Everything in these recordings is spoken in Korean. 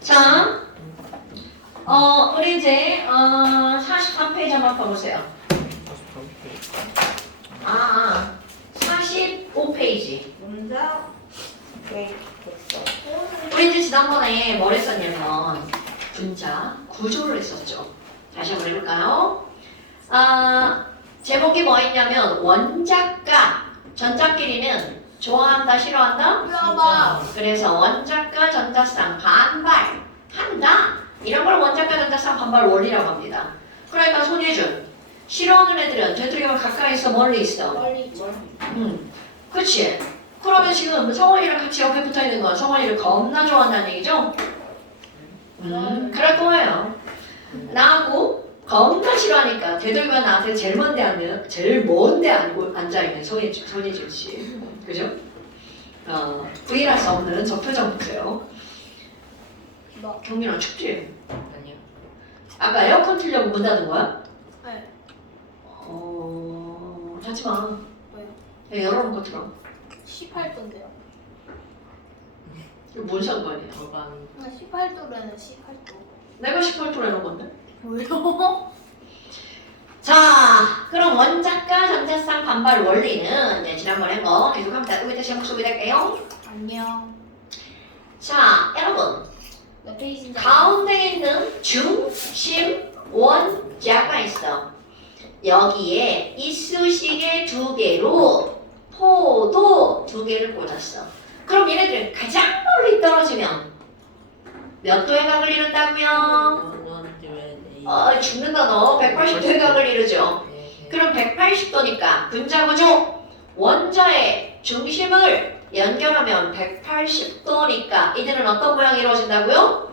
자, 우리 이제 43페이지 한번 봐보세요. 45페이지. 우리 이제 지난번에 뭘 했었냐면 분자 구조를 했었죠. 다시 한번 해볼까요? 제목이 뭐였냐면 원작과 전자끼리는 좋아한다, 싫어한다? 그래서 원작과 전자쌍 반발한다. 이런 걸 원작과 전자쌍 반발 원리라고 합니다. 그러니까 손예준, 싫어하는 애들은 되도록이면 가까이 있어, 멀리 있어? 그치? 그러면 지금 성원이랑 같이 옆에 붙어있는 건 성원이를 겁나 좋아한다는 얘기죠? 그럴 거예요. 나하고 겁나 싫어하니까 되도록이면 나한테 제일 먼데 앉아있는 손예준 씨. 그죠? 부인할 수 없는 저 표정 보세요. 경민아 춥지? 아니요. 아까 에어컨 틀려고 문 닫은 거야? 네. 닫지 마. 왜요? 야, 열어놓고 들어. 18도인데요. 이거 뭔 상관이야? 골반. 18도라는 18도. 내가 18도로 해놓은 건데? 왜요? 자, 그럼 원작과 전자쌍 반발 원리는 이제 지난번에 한 거 계속합니다. 여기 다시 한번 소개할게요. 안녕. 자, 여러분. 몇 페이지인지 가운데 있는 중심 원자가 있어. 여기에 이쑤시개 2개로 포도 2개를 꽂았어. 그럼 얘네들 가장 멀리 떨어지면 몇 도의 각을 이룬다고요? 죽는다 너. 180도의 각을 이루죠. 그럼 180도니까 분자구조 원자의 중심을 연결하면 180도니까 이들은 어떤 모양이 이루어진다고요?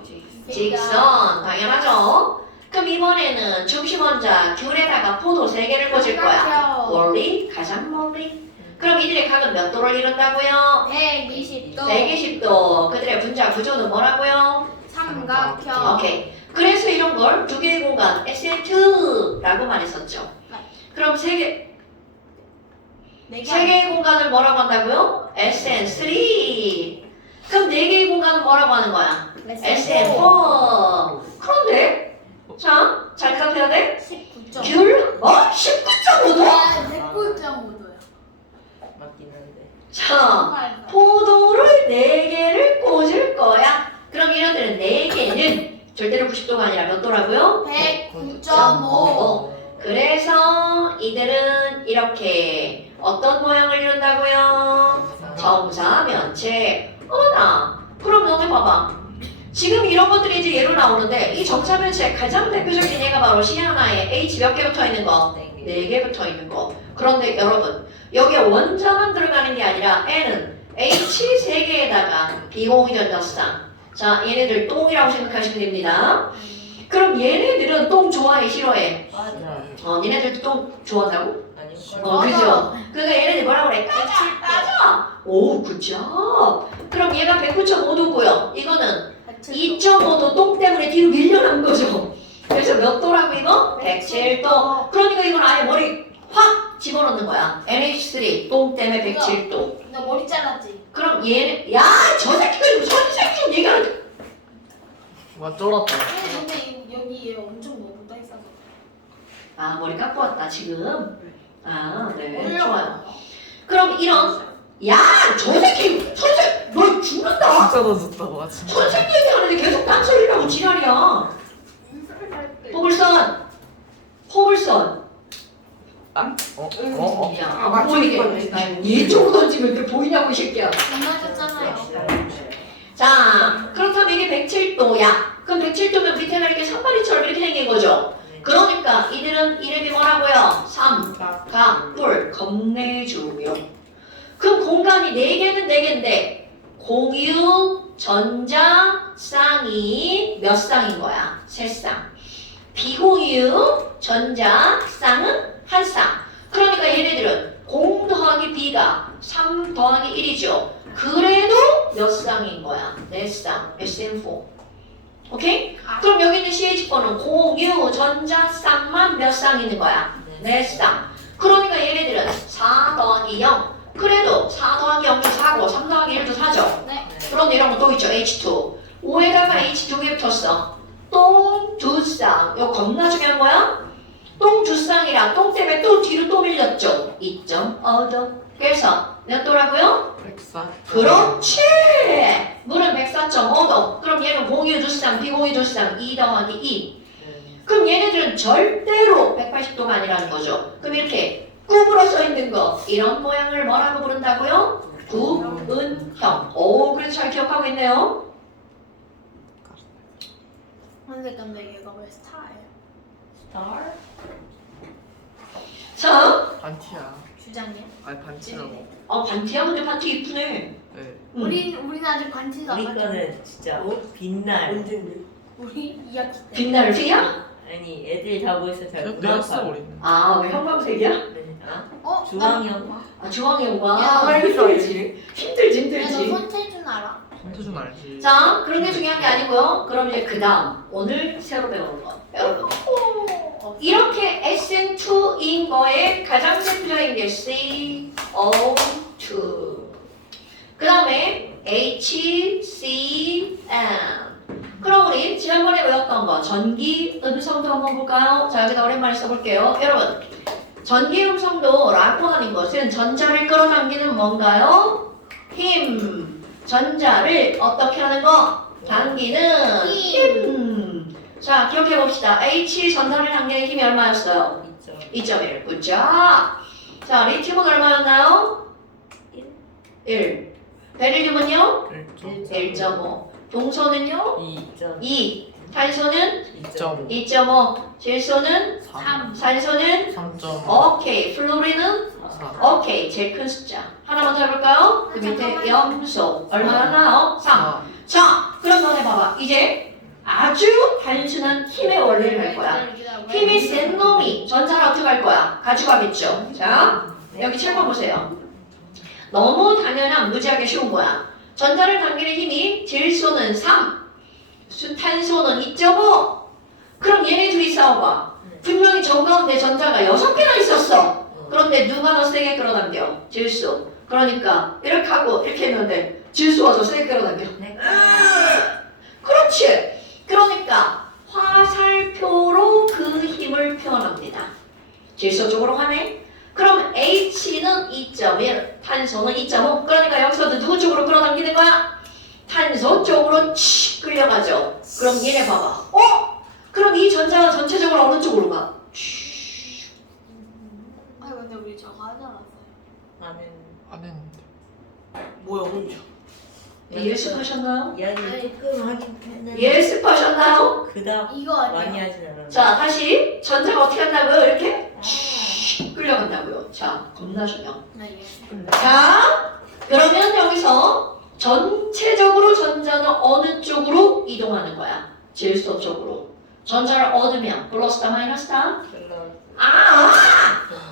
직선. 당연하죠. 그럼 이번에는 중심 원자 귤에다가 포도 3개를 꽂을 거야. 멀리, 가장 멀리. 그럼 이들의 각은 몇 도를 이룬다고요? 120도. 120도. 그들의 분자 구조는 뭐라고요? 삼각형. 오케이. 그래서 이런 걸 2개의 공간 SN2라고 말했었죠. 그럼 3개 네 개. 3개의 공간을 뭐라고 한다고요? SN3. 그럼 4개의 공간은 뭐라고 하는 거야? SN4. 그런데 자, 잘 대답해야 돼. 19점. 귤? 뭐? 19.5도? 109.5도요. 맞긴 한데. 자, 포도를 4개를 꽂을 거야. 그럼 이런 애들은 4개는 절대로 90도가 아니라 몇 도라고요? 109.5. 그래서 이들은 이렇게 어떤 모양을 이룬다고요? 정사면체. 어머나. 그럼 너네 봐봐. 지금 이런 것들이 이제 예로 나오는데 이 정사면체의 가장 대표적인 예가 바로 시 하나에 H 몇 개 붙어 있는 거? 4개 붙어 있는 거. 그런데 여러분 여기에 원자만 들어가는 게 아니라 N은 H 3개에다가 비공유 전자쌍. 자, 얘네들 똥이라고 생각하시면 됩니다. 그럼 얘네들은 똥 좋아해, 싫어해? 얘네들도 똥 좋아한다고? 아니요. 그죠? 그러니까 얘네들 뭐라고 그래? 따져! 오, 굿잡! 그럼 얘가 109.5도고요. 이거는 2.5도 똥 때문에 뒤로 밀려난 거죠. 그래서 몇 도라고 이거? 107도. 그러니까 이건 아예 머리 확 집어넣는 거야. NH3 똥 때문에 107도. 나 머리 잘랐지. 그럼 얘는 야, 저 새끼가 선생님 얘기하는. 와 쫄았다. 근데 여기 얘 엄청 묻어 있어서. 아, 머리 깎고 왔다 지금. 아, 네, 좋아요. 올라가요. 그럼 이런 야, 저 새끼 선생 너 죽는다. 진짜 넣었다고 같이. 선생님 얘기하는데 계속 딴소리라고 지랄이야. 포물선. 포물선. 야, 안 보이게. 이쪽으로 던지면 이렇게 보이냐고 이 새끼야. 안 맞았잖아요. 자, 그렇다면 이게 107도야. 그럼 107도면 밑에가 이렇게 산발이처럼 이렇게 생긴 거죠. 그러니까 이들은 이름이 뭐라고요? 삼각뿔 겁내주요. 그럼 공간이 4개는 4개인데 공유, 전자, 쌍이 몇 쌍인 거야? 3쌍. 비공유, 전자, 쌍은 1쌍. 그러니까 얘네들은 공 더하기 B가 3 더하기 1이죠. 그래도 몇 쌍인 거야? 4쌍. SN4. 오케이? 그럼 여기 있는 CH4는 공유, 전자, 쌍만 몇 쌍 있는 거야? 4쌍. 그러니까 얘네들은 4 더하기 0. 그래도 4 더하기 0도 4고 3 더하기 1도 4죠. 네. 그런데 이런 거 또 있죠. H2. 5에다가 H 2개 붙었어. 똥, 두 쌍. 이거 겁나 중요한 거야. 똥 두 쌍이랑 똥 때문에 또 뒤로 또 밀렸죠. 2점 얻어. 그래서 몇 도라고요? 104. 그렇지. 물은 104점 얻어. 그럼 얘는 공유 두 쌍, 비공유 두 쌍, 2 더하기 2. 그럼 얘네들은 절대로 180도가 아니라는 거죠. 그럼 이렇게 구부러 써 있는 거 이런 모양을 뭐라고 부른다고요? 구은형. 오, 그래도 잘 기억하고 있네요. 근데 얘가 왜 스타예요? 스타. 자, 반티야. 주장이야? 아니 반티라고. 반티야. 근데 반티 이쁘네. 네. 우리는 아직 반지도 안 우리 봤잖아. 거는 진짜 빛날. 우리 2학기 때. 빛날 피야? 아니 애들이 다 모여서 잘 기억도 했어 문학하고. 우리는. 아, 왜 형광색이야? 어? 주황형. 아, 주황이형과. 야, 힘들지. 힘들지, 야너 힘들지. 손태준 알아? 손태준 알지. 자, 그런 게 중요한 게 아니고요. 그럼 이제 그 다음 오늘 새로 배우는 거. 여러분. 이렇게 SN2인 거에 가장 대표적인 게 CO2. 그 다음에 HCN. 그럼 우리 지난번에 외웠던 거 전기 음성도 한번 볼까요? 자, 여기다 오랜만에 써볼게요. 여러분, 전기 음성도라고 하는 것은 전자를 끌어당기는 뭔가요? 힘. 전자를 어떻게 하는 거? 당기는 힘. 자, 기억해 봅시다. H 전자를 당기는 힘이 얼마였어요? 2.1. 굿죠? 자, 리튬은 얼마였나요? 1. 베릴륨은요? 1.5. 동소는요? 2. 탄소는 2.5. 2.5. 질소는 3. 산소는 3.5. 오케이. 플로리는 4. 오케이. 제일 큰 숫자. 하나 먼저 해볼까요? 그 밑에 잠깐만요. 염소. 얼마나? 3. 자, 그럼 너네 봐봐. 이제 아주 단순한 힘의 원리를 할 거야. 힘이 센 놈이 전자를 어떻게 할 거야? 가져가겠죠. 자, 여기 7번 보세요. 너무 당연한 무지하게 쉬운 거야. 전자를 당기는 힘이 질소는 3, 탄소는 2.5. 그럼 얘네 둘이 싸워봐. 분명히 정가운데 전자가 6개나 있었어. 그런데 누가 더 세게 끌어당겨? 질소. 그러니까 이렇게 하고 이렇게 했는데 질소가 더 세게 끌어당겨. 그렇지. 그러니까 화살표로 그 힘을 표현합니다. 질소 쪽으로 가네. 그럼 H는 2.1, 탄소는 2.5. 그러니까 여기서도 누구 쪽으로 끌어당기는 거야? 탄소 쪽으로 치 끌려가죠. 그럼 얘네 봐봐. 그럼 이 전자가 전체적으로 어느 쪽으로 가? 아 근데 우리 저거 하지 않았어요? 나는 안 했는데. 뭐야 혼자? 예습하셨나요? 이야기 조금 하긴 했는데 예습하셨나요? 그닥 이거 많이 아니야? 하진 않았는데. 자, 다시 전자가 어떻게 한다고요? 이렇게 끌려간다고요. 자, 겁나 중요. 네, 예. 자, 그러면 여기서 전체적으로 전자는 어느 쪽으로 이동하는 거야? 질소 쪽으로. 전자를 얻으면 플러스다 마이너스다?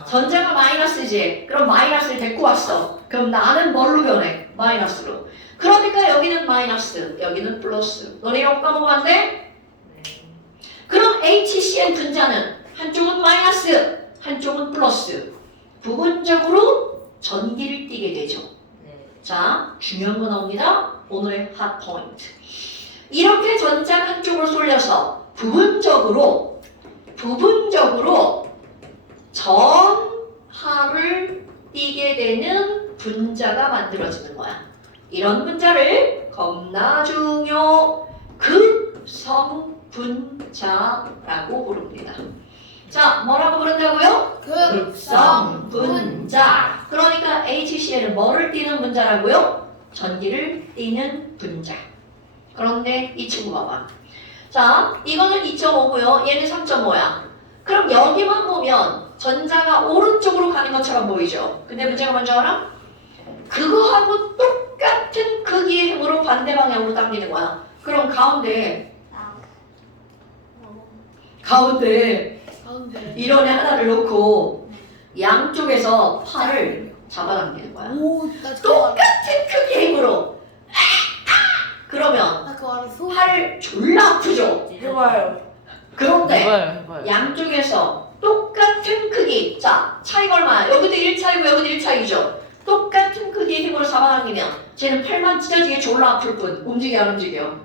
전자가 마이너스지. 그럼 마이너스를 데리고 왔어. 그럼 나는 뭘로 변해? 마이너스로. 그러니까 여기는 마이너스, 여기는 플러스. 너네 이런 거 까먹으면 안 돼? 그럼 HCN 분자는 한쪽은 마이너스, 한쪽은 플러스. 부분적으로 전기를 띠게 되죠. 자, 중요한 거 나옵니다. 오늘의 핫 포인트. 이렇게 전자 한쪽으로 쏠려서 부분적으로 전하를 띠게 되는 분자가 만들어지는 거야. 이런 분자를 겁나 중요 급성 분자라고 부릅니다. 자, 뭐라고 부른다고요? 급성 분자. 그러니까 HCl은 뭐를 띠는 분자라고요? 전기를 띠는 분자. 그런데 이 친구 봐봐. 자, 이거는 2.5고요. 얘는 3.5야. 그럼 여기만 보면 전자가 오른쪽으로 가는 것처럼 보이죠? 근데 문제가 뭔지 알아? 그거하고 똑같은 크기의 힘으로 반대 방향으로 당기는 거야. 그럼 가운데 가운데. 이런 애 하나를 놓고 양쪽에서 팔을 잡아당기는 거야. 오, 나 저거 알아. 똑같은 크기의 힘으로. 그러면 나 그거 알아. 소. 팔 졸라 아프죠? 해봐요. 그런데 해봐요. 양쪽에서 똑같은 크기. 자, 차이가 얼마야? 여기도 1차이고 여기도 1차이죠. 똑같은 크기의 힘으로 잡아당기면 쟤는 팔만 찢어지게 졸라 아플 뿐 움직여 안 움직여?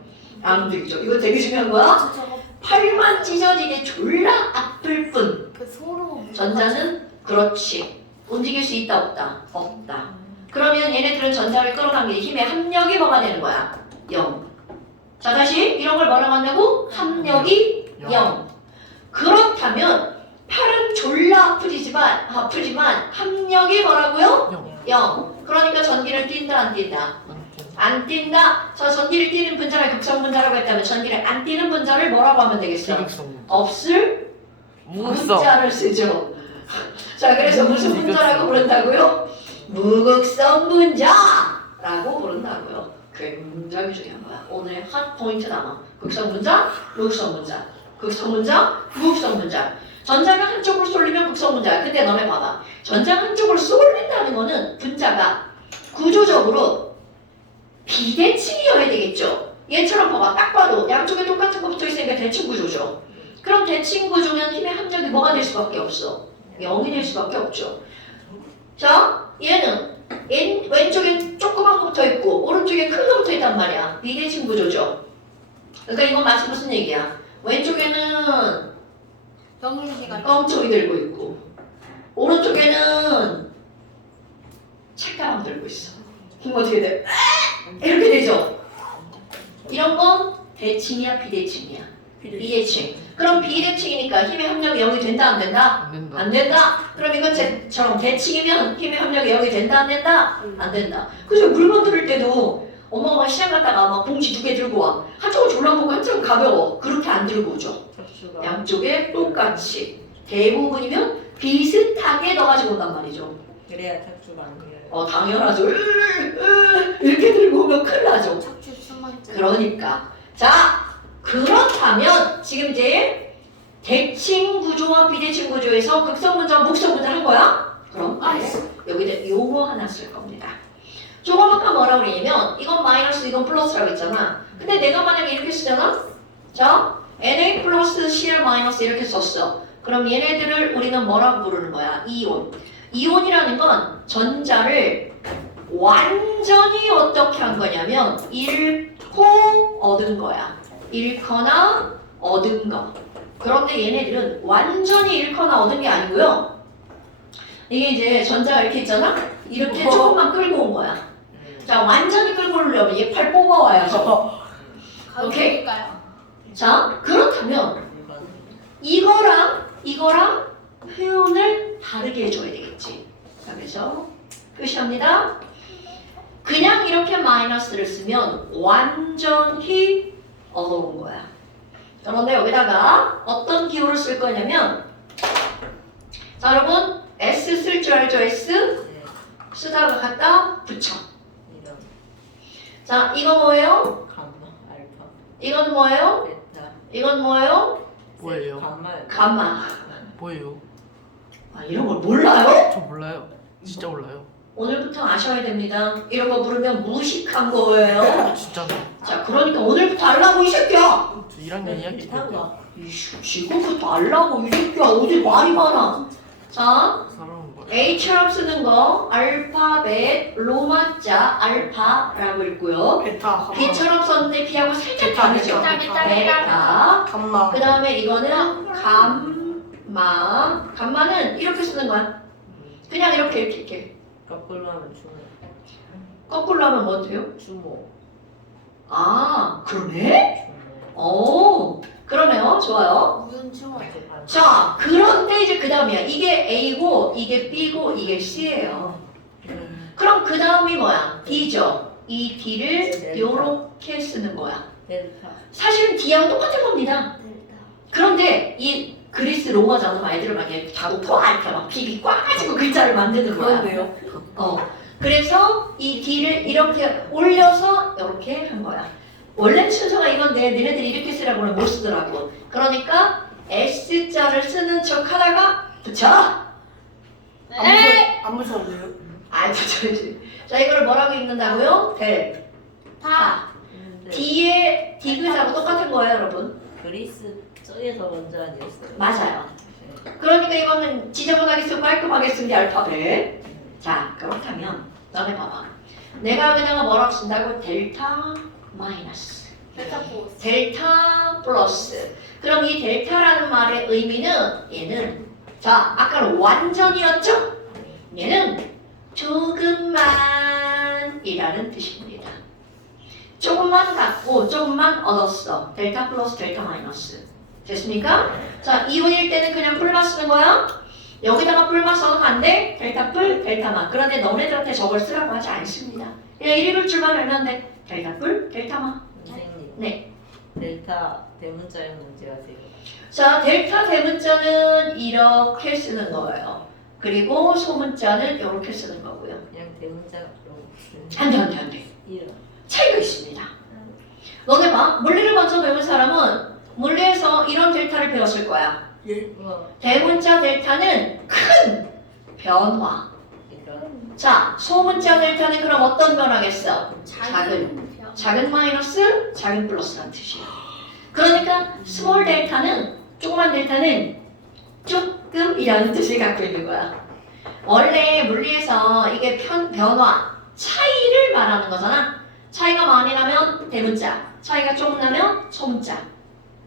안 움직이죠. 이거 되게 중요한 거야. 저거 팔만 찢어지게 졸라 아플 뿐 그 소로 전자는 그렇지 움직일 수 있다 없다? 없다. 그러면 얘네들은 전자를 끌어당기는 힘의 합력이 뭐가 되는 거야? 0. 자 다시 이런 걸 뭐라고 한다고? 합력이 0. 그렇다면 팔은 졸라 아프지만 합력이 뭐라고요? 0. 그러니까 전기를 띈다 안 띈다? 안 띈다. 자 전기를 띠는 분자를 극성 분자라고 했다면 전기를 안 띠는 분자를 뭐라고 하면 되겠어? 비극성. 없을 무극성. 문자를 쓰죠. 자 그래서 무슨 분자라고 부른다고요? 무극성 분자라고 부른다고요. 굉장히 중요한 거야. 오늘 핫 포인트 남아. 극성 분자, 무극성 분자. 극성 분자, 무극성 분자. 전자가 한쪽으로 쏠리면 극성 분자야. 근데 너네 봐봐. 전자가 한쪽으로 쏠린다는 거는 분자가 구조적으로 비대칭이어야 되겠죠. 얘처럼 봐봐. 딱 봐도 양쪽에 똑같은 거 붙어 있으니까 대칭 구조죠. 그럼 대칭 구조면 힘의 합력이 뭐가 될 수밖에 없어? 0이 될 수밖에 없죠. 자, 얘는 왼쪽에 조그만 거 붙어 있고 오른쪽에 큰 거 붙어 있단 말이야. 비대칭 구조죠. 그러니까 이건 마치 무슨 얘기야? 왼쪽에는 영일이가 껌쪽이 들고 있고 오른쪽에는 책가방 들고 있어. 그럼 어떻게 돼? 이렇게 되죠. 이런 건 대칭이야 비대칭이야? 비대칭. 그럼 비대칭이니까 힘의 합력이 0이 된다 안 된다? 안 된다. 안 된다. 그럼 이건 쟤처럼 대칭이면 힘의 합력이 0이 된다 안 된다? 안 된다. 그래서 물건 들을 때도 엄마가 막 시장 갔다가 막 봉지 2개 들고 와. 한쪽은 졸라 무겁고 한쪽은 가벼워. 그렇게 안 들고 오죠. 척수가 양쪽에 똑같이 대부분이면 비슷하게 넣어가지고 온단 말이죠. 그래야 척수가 안 그래요. 당연하죠. 이렇게 들고 오면 큰일 나죠. 착지 수만 그러니까 자 그렇다면 지금 이제 대칭 구조와 비대칭 구조에서 극성 분자와 목성 분자 한 거야? 그럼 여기다 요거 하나 쓸 겁니다. 저거 아까 뭐라고 그러냐면 이건 마이너스 이건 플러스라고 했잖아. 근데 내가 만약에 이렇게 쓰잖아. 자 Na 플러스 Cl 마이너스 이렇게 썼어. 그럼 얘네들을 우리는 뭐라고 부르는 거야? 이온. 이온이라는 건 전자를 완전히 어떻게 한 거냐면 잃고 얻은 거야. 잃거나 얻은 거. 그런데 얘네들은 완전히 잃거나 얻은 게 아니고요. 이게 이제 전자가 이렇게 있잖아? 이렇게 조금만 끌고 온 거야. 자, 완전히 끌고 오려면 얘 팔 뽑아와야죠. 오케이? 가격일까요? 자, 그렇다면 이거랑 표현을 다르게 해줘야 되겠지. 자, 그래서 표시합니다. 그냥 이렇게 마이너스를 쓰면 완전히 얻어온 거야. 그런데 여기다가 어떤 기호를 쓸 거냐면 자 여러분 S 쓸 줄 알죠? S? 네. 쓰다가 갖다 붙여. 이런 자 이거 뭐예요? 감마, 알파, 이건 뭐예요? 베타. 이건 뭐예요? 뭐예요? 감마. 감마. 뭐예요? 아 이런 걸 몰라요? 저 몰라요. 진짜 몰라요. 오늘부터 아셔야 됩니다. 이런 거 부르면 무식한 거예요. 진짜 자 그러니까 오늘부터 알라고 이 새끼야. 저 1학년 2학기 비슷한 때 거. 지금부터 알라고 이 새끼야. 어디 말이 많아. 자 사람은 뭐야? A처럼 쓰는 거 알파벳 로마자 알파라고 있고요. 베타. B처럼 썼는데 B하고 살짝 베타, 다르죠. 베타, 베타. 감마. 그 다음에 이거는 감마. 감마는 이렇게 쓰는 거야. 그냥 이렇게. 거꾸로 하면 주모. 거꾸로 하면 뭐 돼요? 주모. 아 그러네? 주모. 그러네요. 좋아요. 무슨 춤을 자 그런데 이제 그 다음이야. 이게 A고 이게 B고 이게 C예요. 그럼 그 다음이 뭐야? D죠. 이 D를 요렇게 쓰는 거야. 델타. 사실은 D하고 똑같은 겁니다. 델타 그런데 이 그리스 로마 전후 아이들을 막 이렇게 자고 이렇게 막 비비 꽉 가지고 글자를 만드는 거야. 그런데요. 그래서 이 D를 이렇게 올려서 이렇게 한 거야. 원래 순서가 이건데 니네들이 이렇게 쓰라고는 못 쓰더라고. 그러니까 S자를 쓰는 척 하다가 붙여라. 안 무서워요? 아 붙여야지. 자 이걸 뭐라고 읽는다고요? 델타. 근데 D의 D 글자하고 똑같은 거예요 여러분. 그리스 쪽에서 먼저 아니었어요? 맞아요. 그러니까 이거는 지저분하게 쓰고 깔끔하게 쓴 게 알파벳. 자, 그렇다면 너네 봐봐. 내가 여기다가 뭐라고 쓴다고? 델타 마이너스, 델타 플러스. 델타 플러스. 그럼 이 델타라는 말의 의미는 얘는 자, 아까는 완전이었죠? 얘는 조금만 이라는 뜻입니다. 조금만 갖고 조금만 얻었어. 델타 플러스 델타 마이너스. 됐습니까? 자, 이분일 때는 그냥 풀만 쓰는 거야. 여기다가 풀만 써도 안 돼. 델타 풀, 델타만. 그런데 너네들한테 저걸 쓰라고 하지 않습니다. 그냥 1일 줄만 알면 돼. 델타 풀, 델타만. 선생님. 네. 델타 대문자형 문제 아세요? 자, 델타 대문자는 이렇게 쓰는 거예요. 그리고 소문자는 이렇게 쓰는 거고요. 그냥 대문자가 안 돼. 이런. 차이가 있습니다. 너네 봐. 물리를 먼저 배운 사람은 물리에서 이런 델타를 배웠을 거야. 예. 뭐 대문자 델타는 큰 변화. 이런. 자, 소문자 델타는 그럼 어떤 변화겠어? 작은 편. 작은 마이너스, 작은 플러스라는 뜻이야. 그러니까 스몰 델타는, 조그만 델타는 조금이라는 뜻을 갖고 있는 거야. 원래 물리에서 이게 변화, 차이를 말하는 거잖아. 차이가 많이 나면 대문자, 차이가 조금 나면 소문자.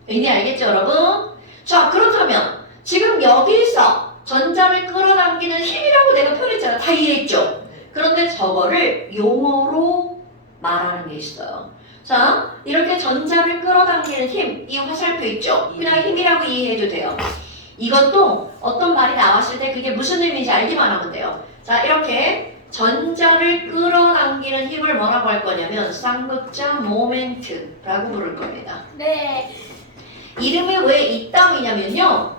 의미 알겠죠, 여러분? 자, 그렇다면 지금 여기서 전자를 끌어당기는 힘이라고 내가 표현했잖아. 다 이해했죠? 그런데 저거를 용어로 말하는 게 있어요. 자, 이렇게 전자를 끌어당기는 힘, 이 화살표 있죠? 그냥 힘이라고 이해해도 돼요. 이것도 어떤 말이 나왔을 때 그게 무슨 의미인지 알기만 하면 돼요. 자, 이렇게 전자를 끌어당기는 힘을 뭐라고 할 거냐면 쌍극자 모멘트라고 부를 겁니다. 네. 이름이 왜 이 땅이냐면요.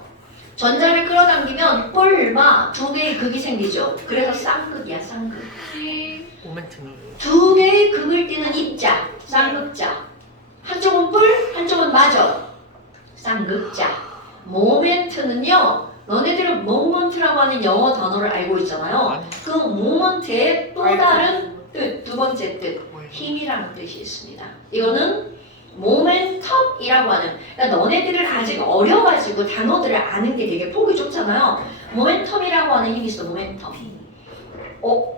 전자를 끌어당기면 뿔마 두 개의 극이 생기죠. 그래서 쌍극이야, 쌍극. 모멘트는 두 개의 극을 띠는 입자, 쌍극자. 한쪽은 뿔, 한쪽은 마저. 쌍극자. 모멘트는요. 너네들은 모먼트라고 하는 영어 단어를 알고 있잖아요. 아니 그 모먼트의 또 다른 뜻, 두 번째 뜻, 뭐예요? 힘이라는 뜻이 있습니다. 이거는 모멘텀이라고 하는, 그러니까 너네들은 아직 어려가지고 단어들을 아는 게 되게 폭이 좁잖아요. 모멘텀이라고 하는 힘이 있어, 모멘텀.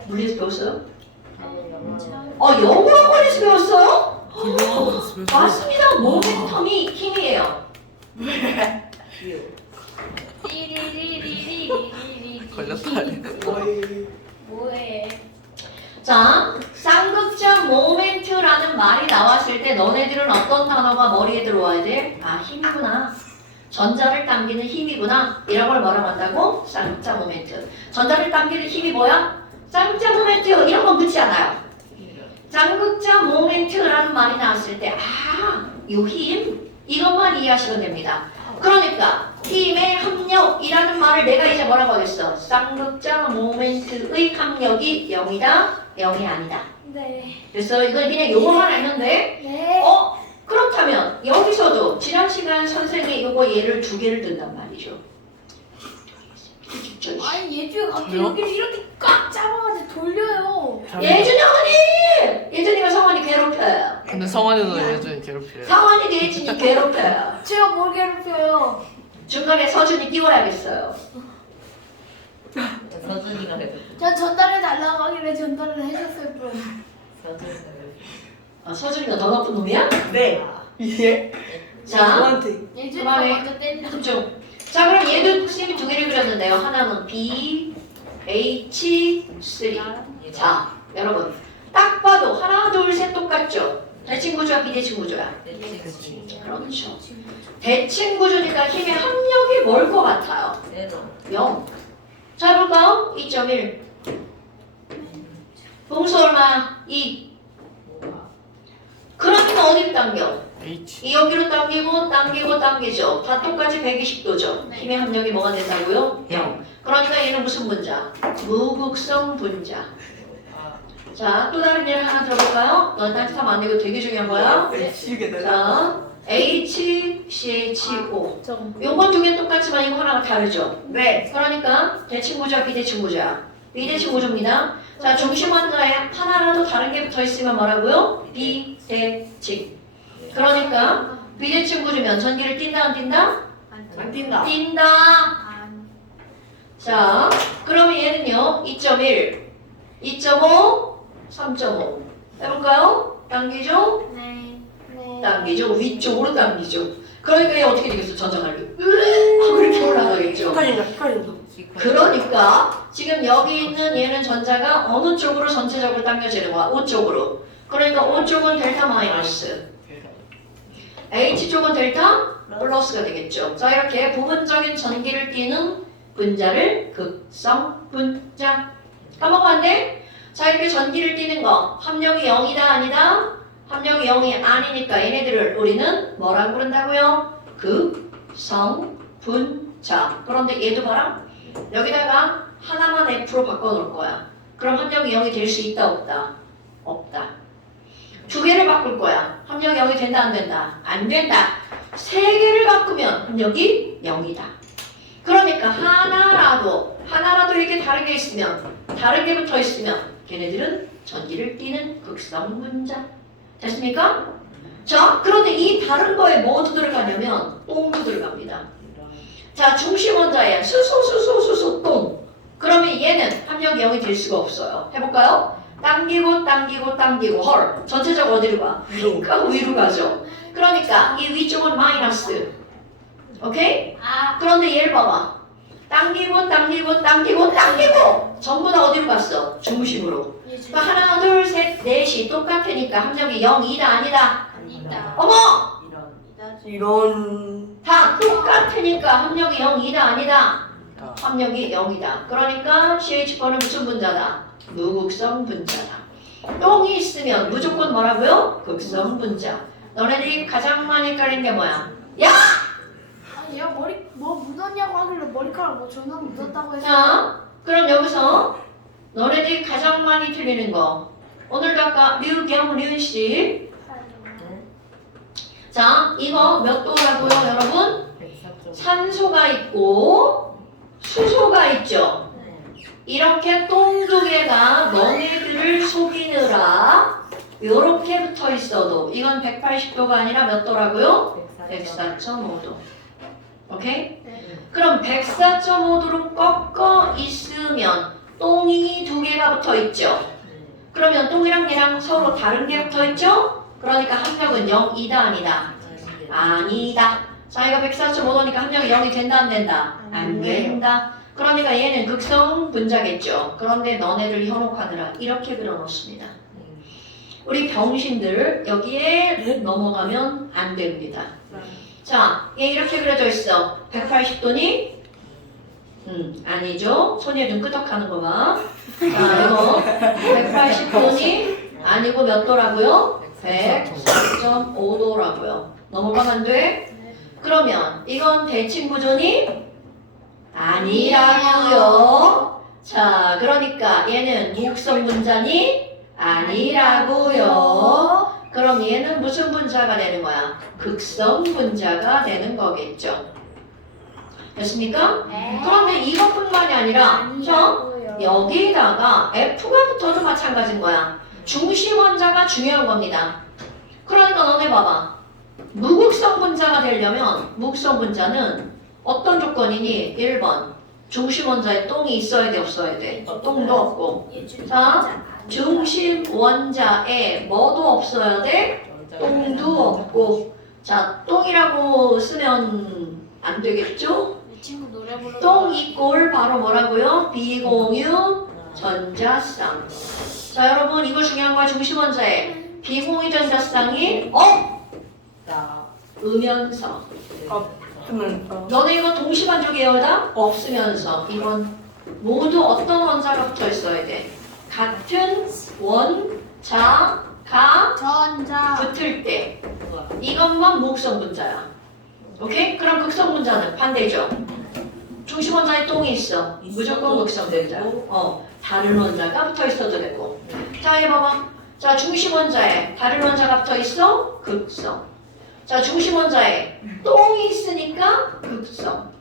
물리에서 배웠어요? 영어 학원에서 배웠어요? 맞습니다. 모멘텀이 힘이에요. 띠리리리리리리리. 걸렸다. 뭐해? 자, 쌍극자 모멘트라는 말이 나왔을 때 너네들은 어떤 단어가 머리에 들어와야 돼? 아, 힘이구나. 전자를 당기는 힘이구나. 이런 걸 뭐라고 한다고? 쌍극자 모멘트. 전자를 당기는 힘이 뭐야? 쌍극자 모멘트. 이런 건 묻지 않아요. 쌍극자 모멘트라는 말이 나왔을 때 요 힘? 이것만 이해하시면 됩니다. 그러니까 힘의 합력이라는 말을 내가 이제 뭐라고 하겠어? 쌍극자 모멘트의 합력이 0이다, 0이 아니다. 네. 그래서 이걸 그냥 요거만 알면 돼. 네. 그렇다면 여기서도 지난 시간 선생님이 요거 예를 두 개를 든단 말이죠. 아니 예주가 갑자기 저요? 여기를 이렇게 꽉 잡아가지고 돌려요. 예준이 어머니! 예준이가 성환이 괴롭혀요. 근데 성환이도 예전에 괴롭혀요. 성환이가 예준이 괴롭혀요. 제가 뭘 괴롭혀요? 중간에 서준이 띄워야겠어요. 서준이가 해도 전 전달해 달라고 하길래 전달을 해줬을 뿐. 서준이가 해도 서준이가 더 나쁜 놈이야? 네. 예. 자, 저한테. 예주가 그만해. 먼저 때리는. 집중. 자, 그럼 얘도 선생님이 두 개를 그렸는데요. 하나는 B, H3. 자, 여러분. 딱 봐도 하나, 둘, 셋 똑같죠? 대칭 구조야, 비대칭 구조야? 대칭. 그렇죠. 대칭 구조니까 힘의 합력이 뭘 것 같아요? 0. 자, 해볼까요? 2.1. 봉수 얼마? 2. 그러면 어디로 당겨? H 이 여기로 당기고 당기고 당기죠. 다 똑같이 120도죠. 네. 힘의 합력이 뭐가 된다고요? 0. 그러니까 얘는 무슨 분자? 무극성 분자. 자, 또 다른 예를 하나 들어볼까요? 넌 따뜻하면 안 되고 되게 중요한 거야. 네. 지우개 자, HCHO. 저거. 요건 두 개 똑같지만 이거 하나가 다르죠. 네. 그러니까 대칭 구조와 비대칭 구조야. 비대칭 구조입니다. 자, 중심 원자에 하나라도 다른 게 붙어 있으면 뭐라고요? 비대칭. 그러니까 비대칭 구조면 전기를 띈다 안 띈다? 안 뛴다. 띈다. 안. 자, 그러면 얘는요. 2.1 2.5, 3.5. 해볼까요? 당기죠? 네. 당기죠? 위쪽으로 당기죠. 그러니까 얘 어떻게 되겠어? 전자갈비. 하고 이렇게 올라가겠죠. 헷갈린다. 그러니까 지금 여기 있는 얘는 전자가 어느 쪽으로 전체적으로 당겨지는 거야? O 쪽으로. 그러니까 O 쪽은 델타 마이너스, H 쪽은 델타 플러스가 되겠죠. 자, 이렇게 부분적인 전기를 띠는 분자를 극성 분자. 까먹으면 안 돼? 자, 이렇게 전기를 띠는 거 합력이 0이다 아니다? 합력이 0이 아니니까 얘네들을 우리는 뭐라고 부른다고요? 극성 분자. 그런데 얘도 봐라. 여기다가 하나만 F로 바꿔놓을 거야. 그럼 합력이 0이 될 수 있다 없다? 없다. 두 개를 바꿀 거야. 합력이 0이 된다 안 된다? 안 된다. 세 개를 바꾸면 합력이 0이다. 그러니까 하나라도 이렇게 다른 게 있으면, 다른 게 붙어 있으면 걔네들은 전기를 띠는 극성 분자. 됐습니까? 자, 그런데 이 다른 거에 뭐도 들어가냐면 똥도 들어갑니다. 자, 중심 원자에 수소 똥. 그러면 얘는 합력이 0이 될 수가 없어요. 해볼까요? 당기고 헐. 전체적으로 어디로 가? 핑크하고 위로 가죠. 그러니까 이 위쪽은 마이너스. 오케이? 그런데 얘를 봐봐. 당기고 전부 다 어디로 갔어? 중심으로. 그러니까 하나, 둘, 셋, 넷이 똑같으니까 합력이 0이다 아니다? 아니다. 어머! 이런. 다 똑같으니까 합력이 0이다 아니다? 다. 합력이 0이다. 그러니까 CH4는 무슨 분자다? 무극성 분자다. 똥이 있으면 무조건 뭐라고요? 극성 분자. 너네들이 가장 많이 깔린 게 뭐야? 야! 아니 얘가 머리 뭐 묻었냐고 하길래 머리카락 뭐 존나 묻었다고 해서. 자, 그럼 여기서 너네들이 가장 많이 틀리는 거. 오늘도 아까 류경륜씨. 자, 이거 몇 도라고요, 여러분? 산소가 있고 수소가 있죠. 이렇게 똥 두 개가 너네들을 속이느라 이렇게 붙어 있어도 이건 180도가 아니라 몇 도라고요? 104.5도. 오케이? 그럼 104.5도로 꺾어 있으면 똥이 두 개가 붙어 있죠. 그러면 똥이랑 얘랑 서로 다른 게 붙어 있죠? 그러니까 합력은 0이다 아니다? 아니다. 자, 이거 104.5도니까 합력이 0이 된다 안 된다? 안 된다. 그러니까 얘는 극성 분자겠죠. 그런데 너네들 현혹하느라 이렇게 그려놓습니다. 우리 병신들 여기에 넘어가면 안 됩니다. 자, 얘 이렇게 그려져 있어. 180도니? 아니죠. 손에 눈 끄덕하는 거 봐. 자, 이거 180도니? 아니고 몇 도라고요? 104.5도라고요. 넘어가면 안 돼? 그러면 이건 대칭 구조니? 아니라고요. 자, 그러니까 얘는 무극성 분자니? 아니라고요. 그럼 얘는 무슨 분자가 되는 거야? 극성 분자가 되는 거겠죠. 됐습니까? 그런데 이것뿐만이 아니라 저 여기다가 F가 붙어도 마찬가지인 거야. 중심 원자가 중요한 겁니다. 그러니까 너네 봐봐. 무극성 분자가 되려면 무극성 분자는 어떤 조건이니? 1번 중심 원자에 똥이 있어야 돼 없어야 돼? 똥도 없고. 자, 중심 원자에 뭐도 없어야 돼? 똥도 없고. 자, 똥이라고 쓰면 안 되겠죠? 내 친구 노래 부르고. 똥 이꼴 바로 뭐라고요? 비공유 전자쌍. 자, 여러분 이거 중요한 거야. 중심 원자에 비공유 전자쌍이 없으면서. 너네 이거 동시반조 계열다? 없으면서. 이건 모두 어떤 원자가 붙어 있어야 돼? 같은 원자가 전자. 붙을 때 이것만 무극성 분자야. 오케이? 그럼 극성 분자는 반대죠. 중심 원자에 똥이 있어. 무조건 극성 분자. 다른 원자가 붙어 있어도 되고. 자, 얘 봐봐. 자, 중심 원자에 다른 원자가 붙어 있어. 극성. 자, 중심 원자에 똥이 있으니까 극성.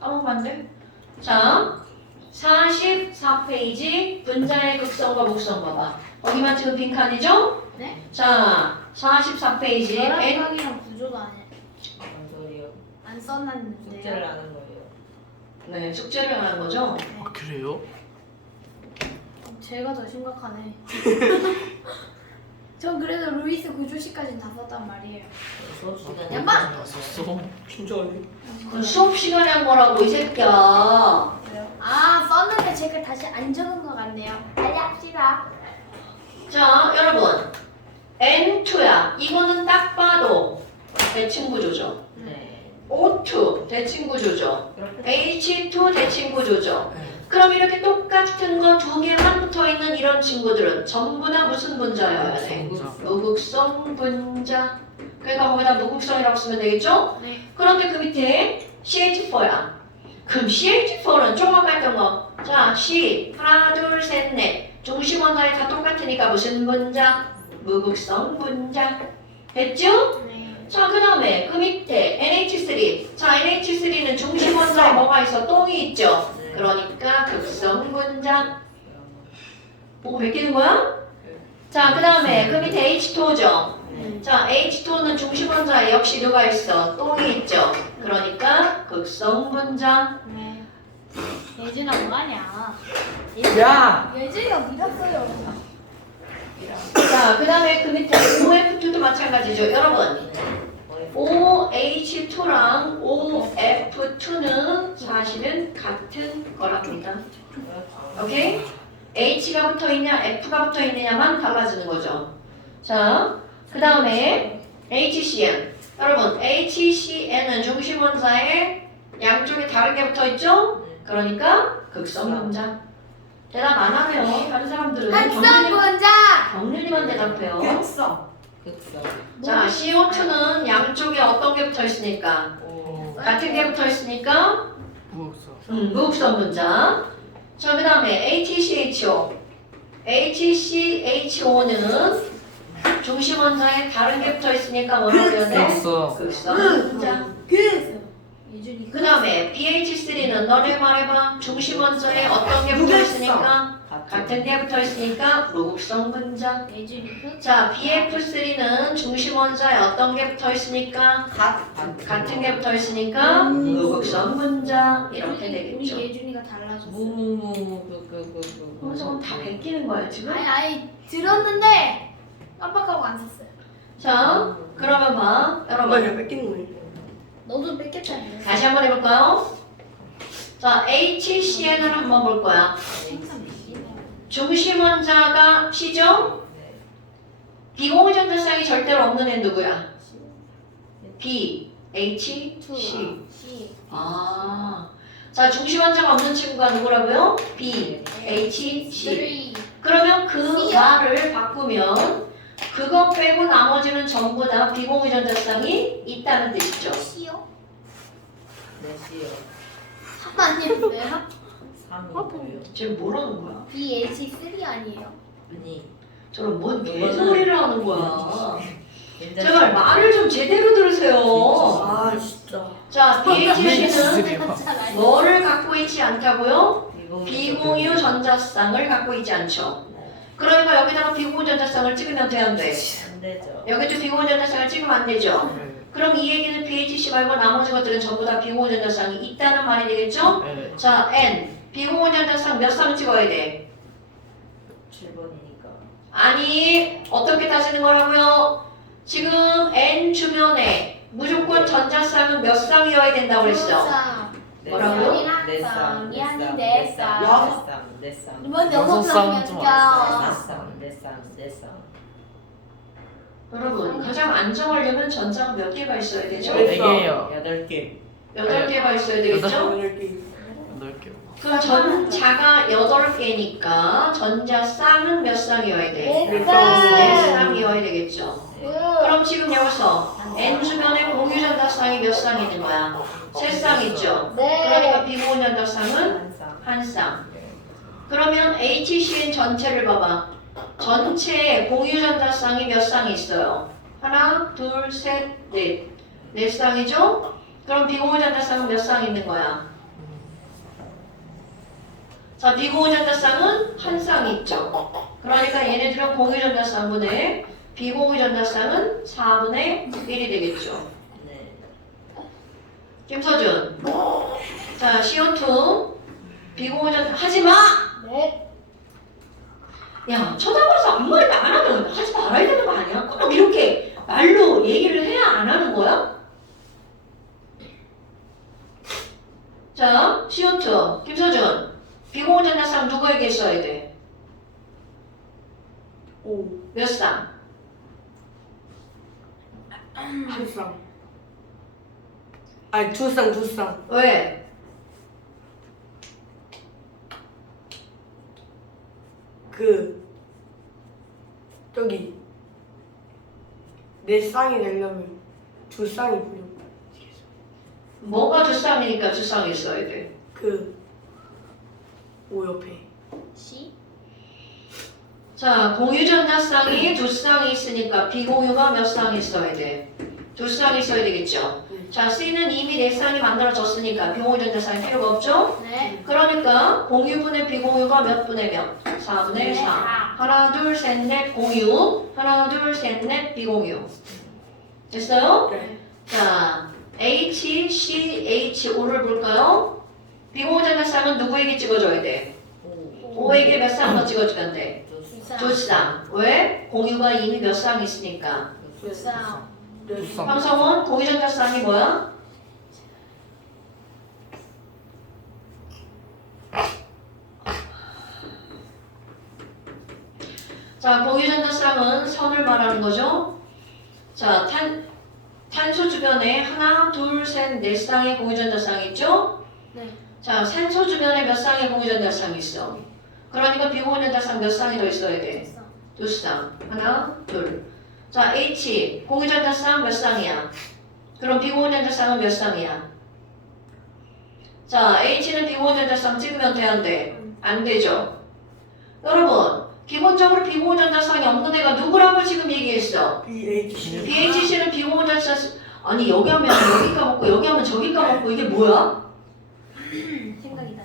까먹으면 안 돼? 자, 44페이지 분자의 극성과 목성 봐봐. 거기만 지금 빈칸이죠? 네. 자, 44페이지 계란이랑 구조가 소리요? 안 써놨는데요. 숙제를 하는 거예요. 네, 숙제를 하는 거죠? 아, 그래요? 제가 더 심각하네. 전 그래도 루이스 구조식까지는 다 썼단 말이에요. 수업 시간에 양반! 왔었어. 진짜네. 그건 수업 시간에 한 거라고 이 새끼야. 그래요? 아 썼는데 제가 다시 안 적은 것 같네요. 빨리 합시다. 자, 여러분. N2야. 이거는 딱 봐도 대칭 구조죠. 네. O2 대칭 구조죠. 그렇게 H2 대칭 구조죠. 네. 그럼 이렇게 똑같은 거 두 개만 붙어 있는 이런 친구들은 전부 다 무슨 분자여야 돼? 무극성 분자. 그러니까 거기다 무극성이라고 쓰면 되겠죠? 네. 그런데 그 밑에 CH4야. 그럼 CH4는 조금 했던 거. 자, C 하나 둘 셋 넷. 중심 원자에 다 똑같으니까 무슨 분자? 무극성 분자. 됐죠? 네. 자, 그 다음에 그 밑에 NH3. 자, NH3는 중심 원자에 뭐가 있어? 똥이 있죠? 그러니까 극성 분자. 보고 베끼는 거야? 자, 그 다음에 그 밑에 H2죠? 자, H2는 중심 원자에 역시 누가 있어? 똥이 있죠? 그러니까 극성 분자. 네. 예진아 뭐하냐? 야! 예진이가 밀었어요. 자, 그 다음에 그 밑에 OF2도 마찬가지죠. 여러분, OH2랑 OF2는 사실은 같은 거랍니다. 오케이? H가 붙어 있냐, F가 붙어 있느냐만 달라지는 거죠. 자, 그 다음에 HCN. 여러분, HCN은 중심 원자에 양쪽에 다른 게 붙어 있죠? 그러니까 극성 분자. 대답 안 하네요. 다른 사람들은 한성 분자. 경률이만 대답해요. 극성. 극성. 자, CO2는 양쪽에 어떤 게 붙어 있으니까? 같은 게 붙어 있으니까 무극성. 무극성 분자. 자, 그 다음에 ATCHO. HCHO는 중심 원자에 다른 게 붙어 있으니까 뭐라고 해야 돼? 극성. 극성 분자. 예준이. 그 다음에 BH3는 너네 말해봐. 중심 원자에 어떤 게 붙어 있으니까? 같은 게 붙어 있으니까 무극성 분자. 예준이. 자, BF3는 중심 원자에 어떤 게 붙어 있으니까? 같은 게 붙어 있으니까 무극성 분자. 이렇게 되겠죠. 우리 예준이가 달라졌어. 저건 다 베끼는 거야 지금? 아니 들었는데 깜빡하고 안 썼어요. 자, 그러면 봐, 여러분. 맞아, 뺏기는 거예요. 너도 뺏겼잖아요. 다시 한번 해볼까요? 자, HCN을 한번 볼 거야. 중심 원자가 C죠? 비공유전자쌍이 절대로 없는 애 누구야? B, H, C. 아, 자, 중심 원자가 없는 친구가 누구라고요? B, H, C. 그러면 그 말을 바꾸면 그거 빼고 나머지는 전부 다 비공유전자쌍이 있다는 뜻이죠. C요? 몇이요? 3 아니었어요? 3이고요. 지금 뭐라는 거야? BH3 아니에요? 아니. 저런 뭔 개소리를 하는 거야. 옛날 제발 말을 좀 제대로 들으세요. 아, 진짜. 자, BHC는 BH3요. 뭐를 갖고 있지 않다고요? 비공유 전자쌍을 갖고 있지 않죠. 그러니까 여기다가 비공유 전자쌍을 찍으면 돼, 안 돼? 안 되죠. 여기도 비공유 전자쌍을 찍으면 안 되죠. 네. 그럼 이 얘기는 BHC 말고 나머지 것들은 전부 다 비공유 전자쌍이 있다는 말이 되겠죠? 네. 자, N. 비공유 전자쌍 몇 쌍 찍어야 돼? 7번이니까. 아니, 어떻게 따지는 거라고요? 지금 N 주변에 무조건 전자쌍은 몇 쌍이어야 된다고 그랬어? 뭐라고요? 네 쌍이 아닌 네 쌍. 네 쌍. 이번 여섯 6쌍이면 쌍은 좀 어떡해요? 네 쌍. 여러분, 가장 안정하려면 전자가 몇 개가 있어야 되죠? 네 개요. 8개. 8개가 있어야 되겠죠? 8개. 8개. 그 전자가 8개니까 전자쌍은 몇 쌍이어야 돼? 네 4쌍이어야 되겠죠? 쌍. 그럼 지금 여기서 N 주변에 공유 전자쌍이 몇 쌍 있는 거야? 3쌍 있죠? 그러니까 비공유 전자쌍은 한 쌍. 1쌍. 그러면 HCN 전체를 봐봐. 전체에 공유 전자쌍이 몇 쌍이 있어요? 하나, 둘, 셋, 넷. 4쌍이죠? 그럼 비공유 전자쌍은 몇 쌍 있는 거야? 자, 비공유 전자쌍은 1쌍 있죠. 그러니까 얘네들은 공유 전자쌍분의 비공유 전자쌍은 4분의 1이 되겠죠. 네. 김서준. 자, CO2 비공유 전자 하지 마. 네. 야, 쳐다봐서 아무 말도 안 하면 하지 말아야 되는 거 아니야? 꼭 이렇게 말로 얘기를 해야 안 하는 거야? 자, CO2, 김서준. 비공유전자쌍 누구에게 써야 돼? 오. 몇 쌍? 한 쌍. 아니 두 쌍, 두 쌍. 왜? 저기 네 쌍이 되려면 두 쌍이 필요. 뭐가 두 쌍이니까 두 쌍이 써야 돼? 오 옆에. C. 자, 공유전자쌍이 두 쌍이 있으니까 비공유가 몇 쌍이 써야 돼? 두 쌍이 써야 되겠죠? 자, C는 이미 네 쌍이 만들어졌으니까 비공유전자쌍이 필요가 없죠? 네. 그러니까 공유분의 비공유가 몇 분의 몇? 4분의 4. 하나, 둘, 셋, 넷 공유. 하나, 둘, 셋, 넷 비공유. 됐어요? 네. 자, H, C, H, O를 볼까요? 비공유전자쌍은 누구에게 찍어줘야 돼? 오. 5에게 몇 쌍 더 찍어주면 돼? 쌍. 두 쌍. 왜? 공유가 이미 몇 쌍 있으니까. 쌍. 네 쌍. 황성원, 공유전자쌍이 뭐야? 자, 공유전자쌍은 선을 말하는 거죠. 자, 탄소 주변에 하나, 둘, 셋, 네 쌍의 공유전자쌍이 있죠? 네. 자, 산소 주변에 몇 쌍의 공유전자쌍이 있어? 그러니까 비공유전자쌍 몇 쌍이 더 있어야 돼? 쌍. 두 쌍. 하나, 둘. 자, H. 공유전자쌍 몇 쌍이야? 그럼 비공유전자쌍은 몇 쌍이야? 자, H는 비공유전자쌍 찍으면 돼, 안 돼? 안 되죠? 여러분, 기본적으로 비공유전자쌍이 없는 애가 누구라고 지금 얘기했어? BH. BHC는 비공유전자쌍, 아니, 여기 하면 여기 까먹고, 여기 하면 저기 까먹고, 이게 뭐야? 생각이다.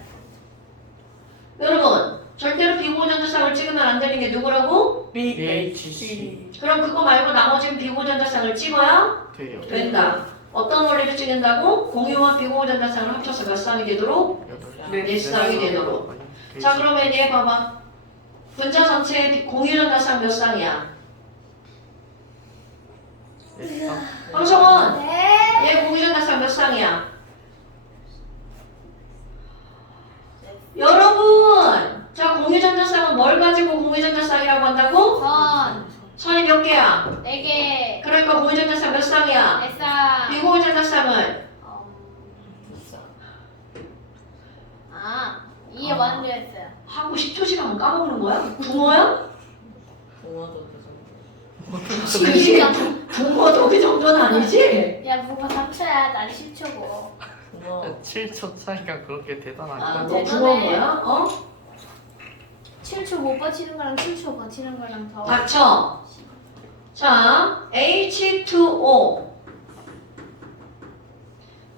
여러분, 절대로 비공유전자쌍을 찍으면 안 되는 게 누구라고? BHC. 그럼 그거 말고 나머지는 비공유전자쌍을 찍어야 돼요. 된다. 어떤 원리를 찍는다고? 공유와 비공유전자쌍을 합쳐서 몇 쌍이 되도록? 네 쌍이 되도록. 자, 그러면 얘 봐봐. 분자 전체의 공유전자쌍 몇 쌍이야? 황성원, 네. 얘 공유전자쌍 몇 쌍이야? 여러분! 자, 공유전자쌍은 뭘 가지고 공유전자쌍이라고 한다고? 선. 선이 몇 개야? 4개. 그러니까 공유전자쌍 몇 쌍이야? 4쌍. 비공유전자쌍은? 아, 이해 완전 했어요. 하고 10초 지나면 까먹는 거야? 붕어야? 붕어도 그 정도. 이게 붕어도 그 정도는 아니지? 야, 뭐가 3초야. 난 10초고. 붕어. 7초 차이가 그렇게 대단한 아, 거. 너 대단해. 붕어인 거야? 어? 7초 못 버티는 거랑 7초 버티는 거랑 더. 닥쳐. 자, H2O.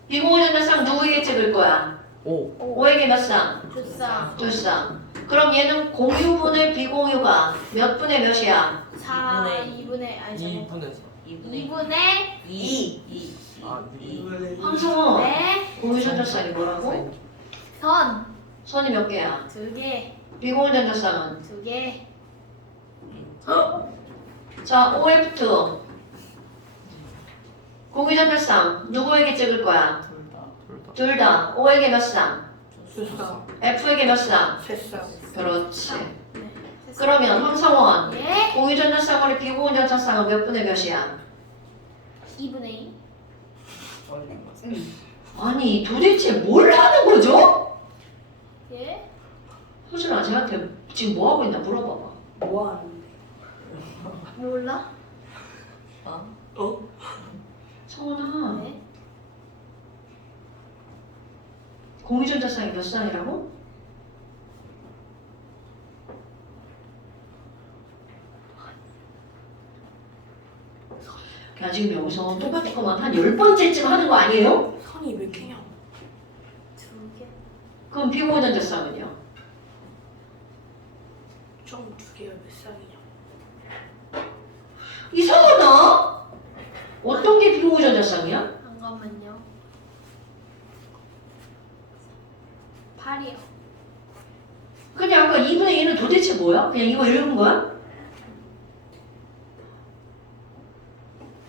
비공유전자쌍 누구에게 찍을 거야? 5. 5에게 몇 쌍? 2쌍. 두 쌍. 그럼 얘는 공유분의 비공유가 몇 분의 몇이야? 4, 2분의 2분의, 아니, 저거. 2분의 2분의 2. 아, 2. 황성원, 네. 공유전자쌍이 뭐라고? 선. 선이 몇 개야? 2개. 비공유전자쌍은? 2개. 자, OF2. 공유전자쌍 누구에게 찍을 거야? 둘 다. 둘 다. O에게 몇 쌍? 두 쌍. F에게 몇 쌍? 세 쌍. 그렇지. 네. 그러면 황성원, 예. 공유전자쌍으로 비공유전자쌍은 몇 분의 몇이야? 2분의 2. 아니 도대체 뭘 하는 거죠? 예. 효준아 쟤한테 지금 뭐 하고 있나 물어봐봐. 뭐 하는데? 몰라? 어? 성원아, 네. 공유전자쌍이 몇 쌍이라고? 야 지금 여기서 똑같은 것만 한 10번째쯤 하는 거 아니에요? 선이 몇 개냐? 2개. 그럼 비공유전자쌍은요? 총 두 개가 몇 쌍이냐? 이상하다. 어떤 게 비공유전자쌍이야? 잠깐만요. 8이요. 근데 아까 2분의 1은 도대체 뭐야? 그냥 이거 읽은 거야?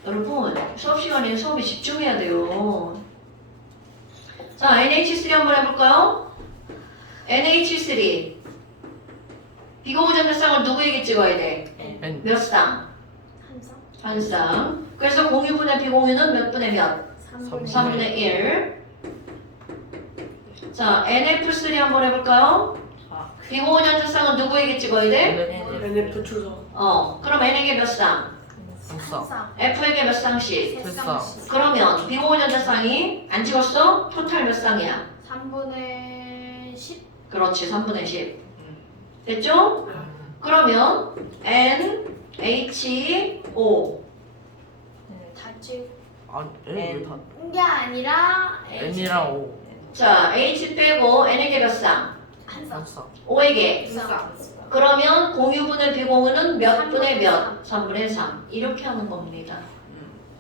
여러분 수업 시간에 수업에 집중해야 돼요. 자 NH3 한번 해볼까요? NH3 비공유전자쌍을 누구에게 찍어야 돼? N 몇 쌍? 한상 한 쌍. 그래서 공유분의 비공유는 몇 분의 몇? 3분의 1. 자 NF3 한번 해볼까요? 비공유전자쌍은 누구에게 찍어야 돼? NF 추석. 그럼 N에게 몇 쌍? 한쌍 F에게 몇 쌍씩? 세쌍. 그러면 비공유전자쌍이 안 찍었어? 토탈 몇 쌍이야? 3분의 10 그렇지 3분의 10 됐죠? 그러면 N, H, O 다지 아니 N왜다 게 아니라 N이랑 O 자 H 빼고 N에게 몇 쌍? 한상 한쌍 O에게 한상 그러면 공유분의 비공유는 몇 분의 몇? 3분의 3 이렇게 하는 겁니다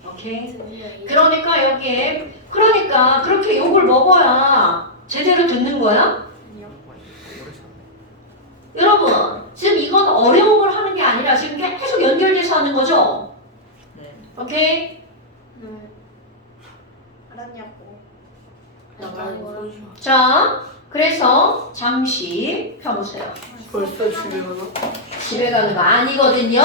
오케이? 그러니까 여기에 그러니까 그렇게 욕을 먹어야 제대로 듣는 거야? 오래 샀네. 여러분 지금 이건 어려운 걸 하는 게 아니라 지금 계속 연결돼서 하는 거죠? 네. 오케이? 네. 알았냐고 자 그래서 잠시 펴보세요 벌써 집에 가나? 집에 가는 거 아니거든요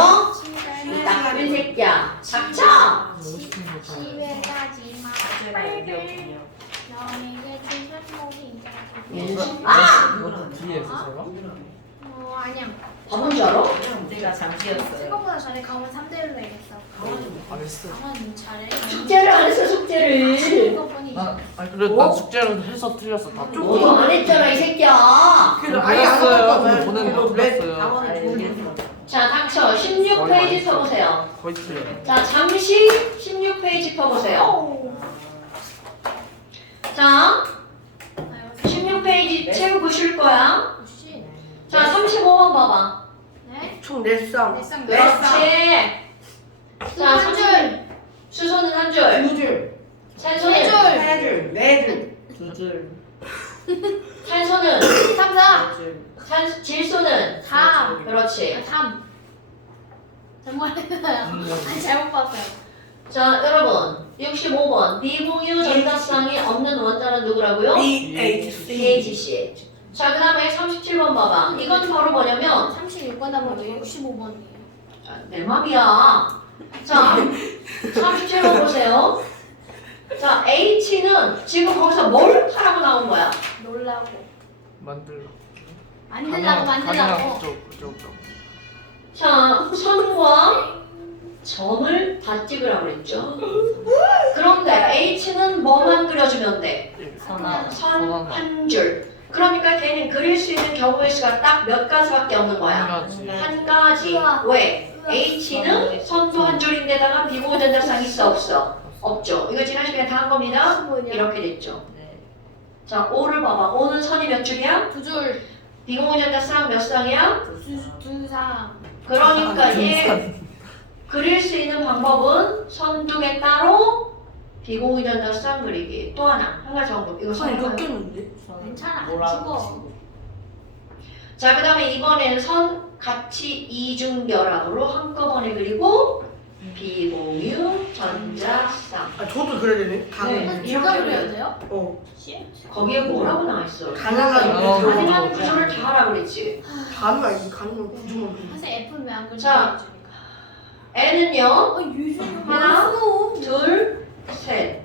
이 나쁜 새끼야 닥쳐! 너무 싶은 거 같아. 집에 가지 마 제가 얘기하거든요. 너에게 주는 목이 윤수 이거는 뒤에 있으세요? 아니야 밥은 줄 알아? 제가 잠시였어요. 생각보다 잘해 강원 3대1로 이겼어 안 했어. 강원 잘해 숙제를 안 했어 숙제를 이거뿐이지 아니 그래 나 숙제를 해서 틀렸어 다. 너도 안 했잖아 이 새끼야 그래도 아예 안 틀렸어요. 먹었거든. 저는 그래도 틀렸어요. 아, 얘기했어. 자 닥쳐 16페이지 펴보세요 거의 틀려요. 자 잠시 16페이지 펴보세요 자 16페이지 책 보실 거야 혹시 자 35번 봐봐 네? 총 4쌍. 내쌍 그렇지 자 한 줄. 수소는 한줄 두 줄. 산소는 세 줄. 세 줄. 네 줄. 두 줄. 탄소는 3, 4 두 줄. 질소는 4 그렇지 3 정말했어요 아니 잘못 봤어요 자 여러분 65번 비공유 전자쌍이 없는 원자는 누구라고요? BHC. BHC 자 그 다음에 37번 봐봐 이건 바로 뭐냐면 36번 답은 65번이에요 내 맘이야 자 37번 보세요 자 H는 지금 거기서 뭘 하라고 나온 거야? 놀라고 만들라. 만들라고 그쪽. 자 선과 점을 다 찍으라고 그랬죠 그런데 H는 뭐만 그려주면 돼? 선아. 선 한 줄 그러니까 걔는 그릴 수 있는 경우의 수가 딱 몇 가지밖에 없는 거야 가지. 한 가지 왜? H는 선도 한 줄인데다가 비공유전자쌍이 있어 없어? 없죠 이거 지난 시간에 다 한 겁니다 이렇게 됐죠 네. 자 O를 봐봐 O는 선이 몇 줄이야? 두줄 비공유전자쌍 몇 쌍이야? 두상 그러니까 얘 그릴 수 있는 방법은 선 두 개 따로 비공유전자쌍 그리기 또 하나 한 가지 방법 이거 선이 설명해요. 꺾였는데? 괜찮아, 안 뭐라고 죽어. 치고. 자, 그 다음에 이번에는 선 같이 이중결합으로 한꺼번에 그리고 비공유 전자쌍 아 저도 그래야 되네. 네. 누가 그려야 돼요? 어. 거기에 뭐라고 나와있어? 가능한 구조. 가능한 구조를 다 하라고 그랬지 가능 아니지. 가능한 구조만. 선생님 F는 왜안 그려요? 자. N은요 유준이 하나, 둘, 셋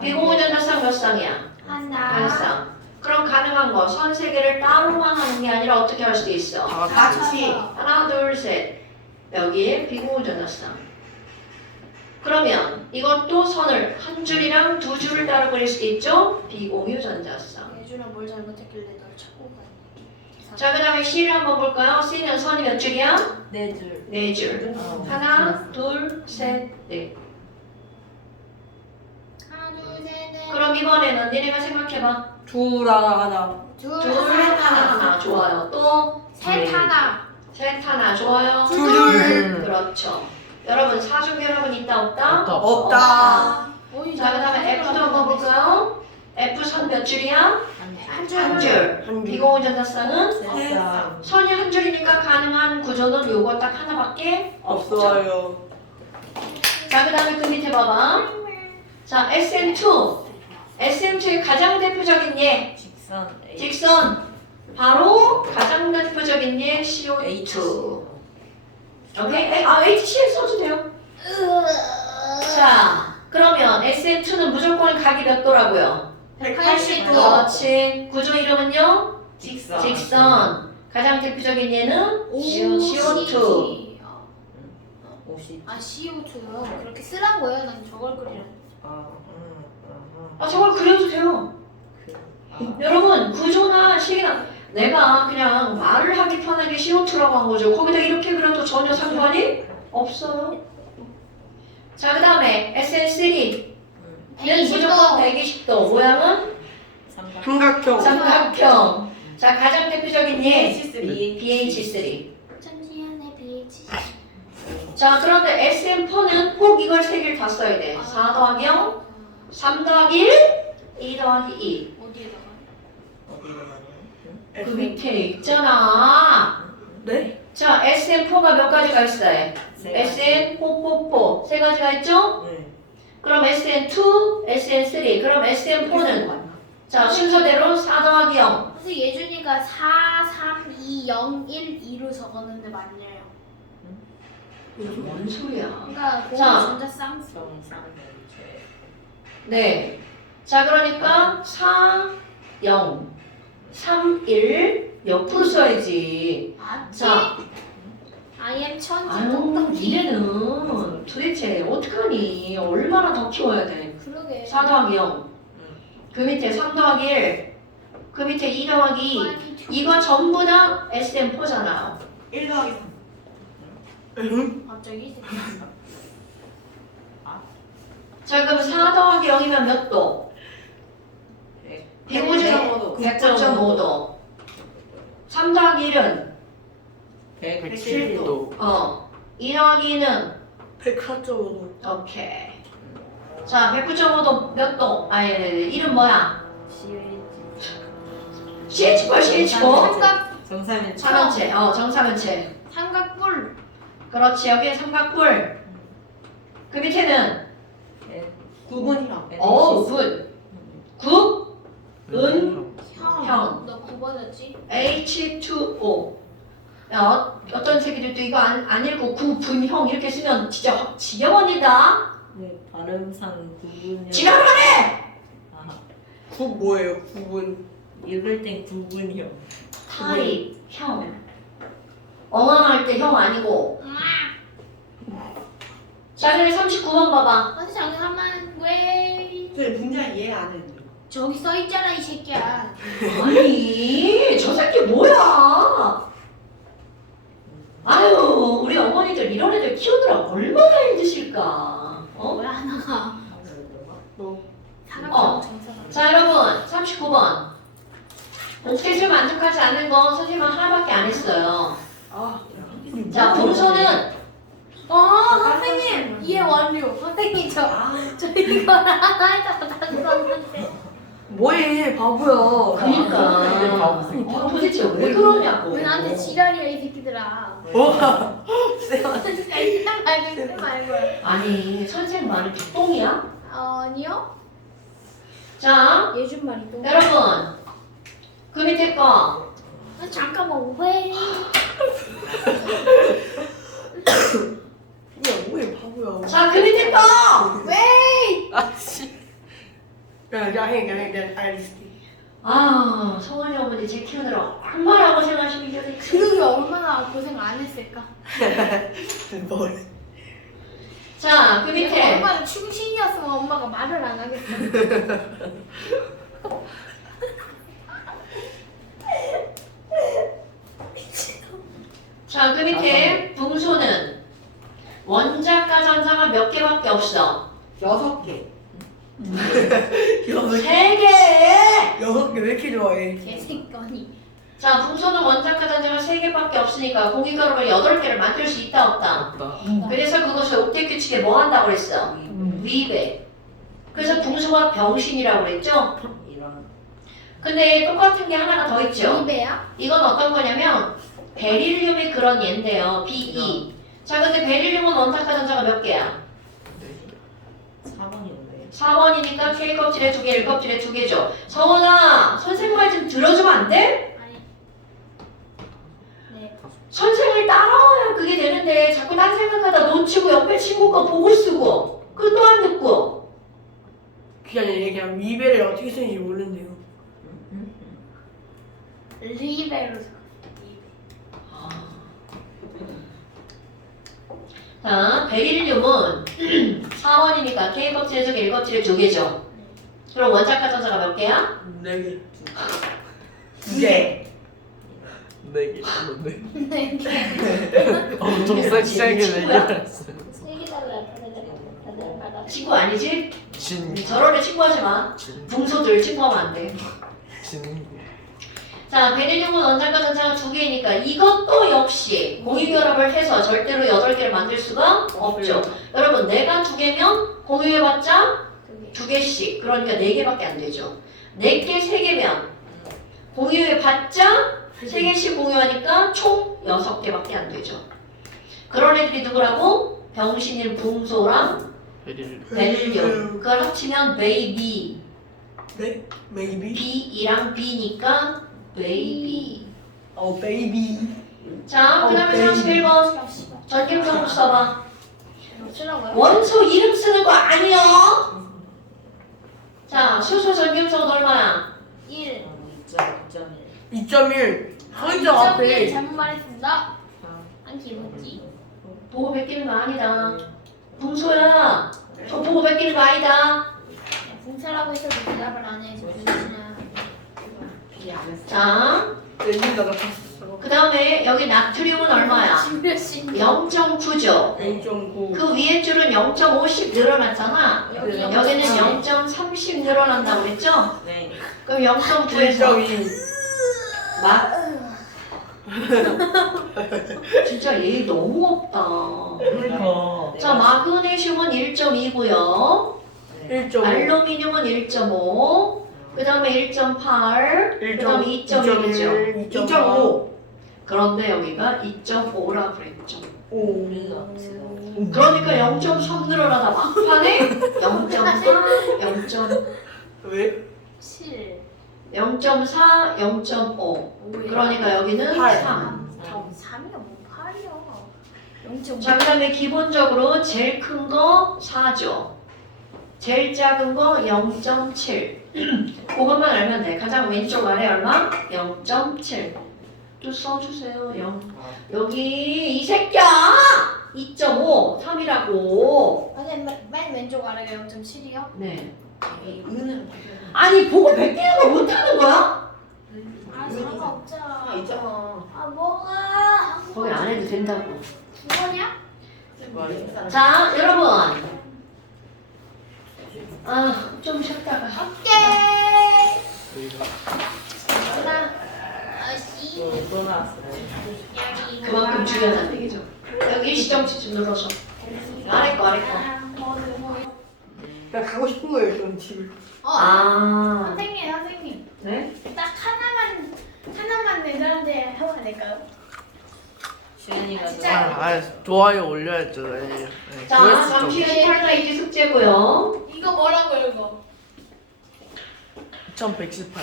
비공유 전자쌍 몇 쌍이야? 한 하나 쌍 그럼 가능한 거 선 세 개를 따로만 하는 게 아니라 어떻게 할 수도 있어? 다 같이. 같이. 하나, 둘, 셋 여기에 비공유 전자쌍 그러면 이것도 선을 한 줄이랑 두 줄을 따로 그릴 수도 있죠? 비공유 전자쌍 예준아 뭘 잘못했길래 널 찾고 가니 자, 그 다음에 C를 한번 볼까요? C는 선이 몇 줄이야? 네 줄. 네 줄 하나, 둘, 셋, 넷 하나 둘셋넷 그럼 이번에는 니네가 생각해봐 둘 하나. 둘, 하나, 좋아요 또 셋 하나 셋, 하나, 좋아요 둘. 그렇죠 여러분 사중결합은 있다 없다? 없다. 없다. 어이, 자, 그 다음에 F도 한번 볼까요? F선 몇 줄이야? 한 한 줄. 줄. 비공유전자쌍은 세상. 선이 한 줄이니까 가능한 구조는 요거 딱 하나밖에 없어요. 자, 그 다음에 그 밑에 봐봐. 자, SN2. SN2의 가장 대표적인 예, 직선 A. 직선. 바로 가장 대표적인 예, CO2. 오케이? HCl 써도 돼요. 자, 그러면 SN2는 무조건 각이 몇 도라고요? 180도. 그렇지. 구조 이름은요? 직선. 직선. 가장 대표적인 예는 CO2. 50. 아 CO2요. 그렇게 쓰라고요. 난 저걸 그리려. 저걸 그려도 돼요. 여러분, 구조나 식이나 내가 그냥 말을 하기 편하게 CO2라고 한 거죠. 거기다 이렇게 그려도 전혀 상관이 없어요. 자, 그 다음에 SN3는 무조건 120도. 모양은 삼각. 삼각형. 삼각형. 자, 가장 대표적인 예, BH3. BH3. 천지연의 BH. 자, 그런데 SM4는 꼭 이걸 세 개를 다 써야 돼. 4 더하기 0, 3 더하기 1, 2 더하기 2. 어디에다가? 어디로 가냐? 그 밑에 있잖아. 네? 자, SM4가 몇 가지가 있어요? 세 가지. SN444 세 가지가 있죠? 네. 그럼 SN2, SN3. 그럼 SM4는 자, 순서대로 4 더하기 0. 그래서 예준이가 4, 3, 2, 0, 1, 2로 적었는데 맞네요. 이게 뭔 소리야? 그러니까 자. 공전자쌍. 정상면체. 네. 자, 그러니까 4, 0, 3, 1 옆으로 써야지. 맞지? 자, IM 천지 아유, 똑똑히. 니네는 도대체 어떡하니? 얼마나 더 키워야 돼? 그러게. 4 더하기 0. 그 밑에 3 더하기 1. 그 밑에 2 더하기 2. 이거 전부 다 SM4잖아요. 1 더하기 3. 갑자기 자, 그럼 4 더하기 0이면 몇 도? 105도. 109.5도. 3 더하기 1은 107도. 2 더하기 2는 104.5도. 오케이. 자, 109.5도 몇 도? 아니, 1은 뭐야? CH4, CH4. 삼각 정상면체. 삼면체, 정삼면체. 삼각뿔. 그렇지, 여기에 삼각뿔. 그 밑에는 9번이랑. 굿. 굿, 은, 형. 너 9번이었지? H2O. 야, 어떤 새끼들도 이거 안 읽고 구분형 이렇게 쓰면 진짜 확 지겨워진다. 네, 발음상 구분형. 지랄하네! 아하. 9 뭐예요? 9분. 읽을 땐 구분형. 타입, 형. 어항할 때 형 아니고. 자, 그럼 39번 봐봐. 아니 잠깐만 왜 저 문장 이해 안 했는데. 저기 써 있잖아 이 새끼야. 아니, 저 새끼 뭐야? 아유, 우리 어머니들 이런 애들 키우느라 얼마나 힘드실까. 어? 뭐야 하나가 뭐? 사각형 정사각. 자, 여러분, 39번. 복제를 만족하지 않는 건 선생님은 하나밖에 안 했어요. 아. 자, 분소는 선생님 이해 완료. 선생님 저 이거 하나도 안 썼는데. 뭐해 바보야. 그러니까 도대체 왜 그러냐고. 왜 나한테 지랄이야 이 새끼들아. 와. 일단 말고 일단 말고. 아니, 선생님 말이 뒷봉이야? 아니요. 자, 예준 말이 또. 여러분, 그 밑에 거. 잠깐만 왜? 야 뭐해 바보야. 자, 그 밑에 거. 아씨. 내가 알겠어. 아, 성원이 어머니 제 키우느라 얼마나 고생하시는 게 그게 얼마나 고생 안 했을까? 뭘? 자, 그 내가 밑에. 얼마나 충신이었으면 엄마가 말을 안 하겠어. 자, 그 밑에 분소는 원자과 전자가 몇 개밖에 없어. 6개. 3 개. 6개 왜 이렇게 좋아해? 개새끼니. 자, 분소는 원자과 전자가 3개밖에 없으니까 공유가루를 8개를 만들 수 있다 없다. 없다. 그래서 그것을 옥대 규칙에 뭐 한다고 그랬어? 위배. 그래서 분소가 병신이라고 그랬죠? 근데 똑같은 게 하나가 더 있죠. 2배야? 이건 어떤 거냐면 베릴륨이 그런 얘인데요. Be. 자, 근데 베릴륨은 원탁화 전자가 몇 개야? 4번인데. 4번이니까 K 껍질에 2개, L 껍질에 2개죠. 성원아, 선생님 말 좀 들어주면 안 돼? 아니. 네. 선생을 따라와야 그게 되는데 자꾸 딴 생각하다 놓치고 옆에 친구 거 보고 쓰고 그거 또 안 듣고. 그게 아니라 얘 그냥 위배를 어떻게 쓰는지 모르는데요. 리베로. 자, 베릴륨은 4번이니까 K 껍질에 2개, L 껍질에 2개죠. 그럼 원자가 전자가 몇 개야? 4개. 2개. 4개. 네. 엄청 섹시하게 친구야? 4개를 했어요. 3개 달라. 친구 아니지? 진. 저런 애 친구하지 마. 붕소들 친구하면 안 돼. 진. 자, 베릴륨은 원자과 전자가 2개이니까 이것도 역시 공유결합을 해서 절대로 8개를 만들 수가 없죠. 여러분, 내가 2개면 공유해봤자 2개씩. 그러니까 4개밖에 안 되죠. 4개, 3개면 공유해봤자 3개씩 공유하니까 총 6개밖에 안 되죠. 그런 애들이 누구라고? 병신인 붕소랑 베릴륨. 그걸 합치면 베이비. 네? Maybe. B이랑 B니까 베이비. Baby. 자, 그 다음에 31번 전김성수 써봐. 쓰라고요? 원소 이름 쓰는 거 아니요. 자, 수소 전김성은 얼마야? 1. 2.1. 서인장 앞에. 잘못 말했습니다. 안 기분지. 보고 베끼는 거 아니다. 붕소야, 저 보고 베끼는 거 아니다. 분사라고 해서 대답을 안 해. 그냥. 자, 내린다가 봤어. 그 다음에 여기 나트륨은 얼마야? 0.9죠. 0.9. 그 위에 줄은 0.50 늘어났잖아. 여기 여기는 0.30 늘어난다고 그랬죠? 네. 그럼 0.9에서 1.2. 막 진짜 얘 너무 없다. 그러니까. 자, 마그네슘은 1.2고요. 1.5. 알루미늄은 1.5. 그 다음에 1.8. 그 다음에 2.1이죠. 2.5. 그런데 여기가 2.5라 그랬죠. 5. 그러니까 0.3 늘어나다 막판에 0.4, 0. 왜? 7. 0.4, 0.5. 그러니까 여기는 8. 3. 3이야 뭐 8이야. 0.5. 자, 그 다음에 기본적으로 제일 큰 거 4죠. 제일 작은 거 0.7. 그것만 알면 돼. 가장 왼쪽 아래 얼마? 0.7. 또 써주세요. 0. 여기 이 새끼야! 2.5, 3이라고. 맨 왼쪽 아래가 0.7이요? 네. 아니 보고 베끼는 걸 못하는 거야? 아 상관없잖아. 있잖아. 아 뭐가? 거기 안 해도 된다고. 그거냐? 자, 여러분. 아, 좀 쉬었다가. 오케이. 하나. 아씨. 또 나왔어요. 여기. 그만큼 중요하다는 얘기죠. 여기 시정치 좀 눌러서. 아래 거, 아래 거. 나 가고 싶은 거예요, 저는 집을. 아, 선생님. 네? 딱 하나만 애들한테 하면 안 될까요? 시연이가 진짜. 좋아요 올려야죠. 네. 자, 조회수 잠시 좀. 18페이지 숙제고요. 이거 뭐라고요 이거? 2118.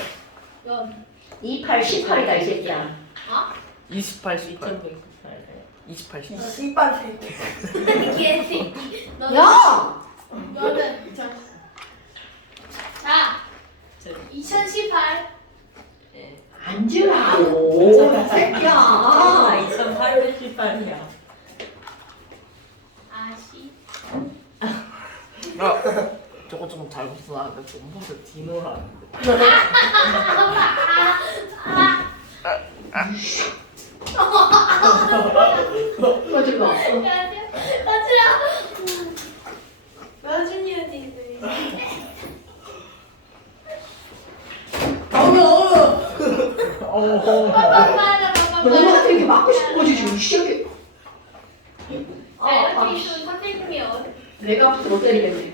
28, 18이다 이 새끼야. 28, 18. 2198. 28, 이 18. 씨발 새끼. 개새끼. 야! 너는 자 2018. 네. 앉으라고. 이 새끼야. 아, 2818이야. 아씨. 저거 좀 잘못 써놨는데 좀 봐서 디노라. 어디 봐. 가지라. 나중이야지. 너한테 이렇게 맞고 싶은 거지 지금 시작해. 이렇게 있으면 선생님이 내가 앞으로 못 때리겠네.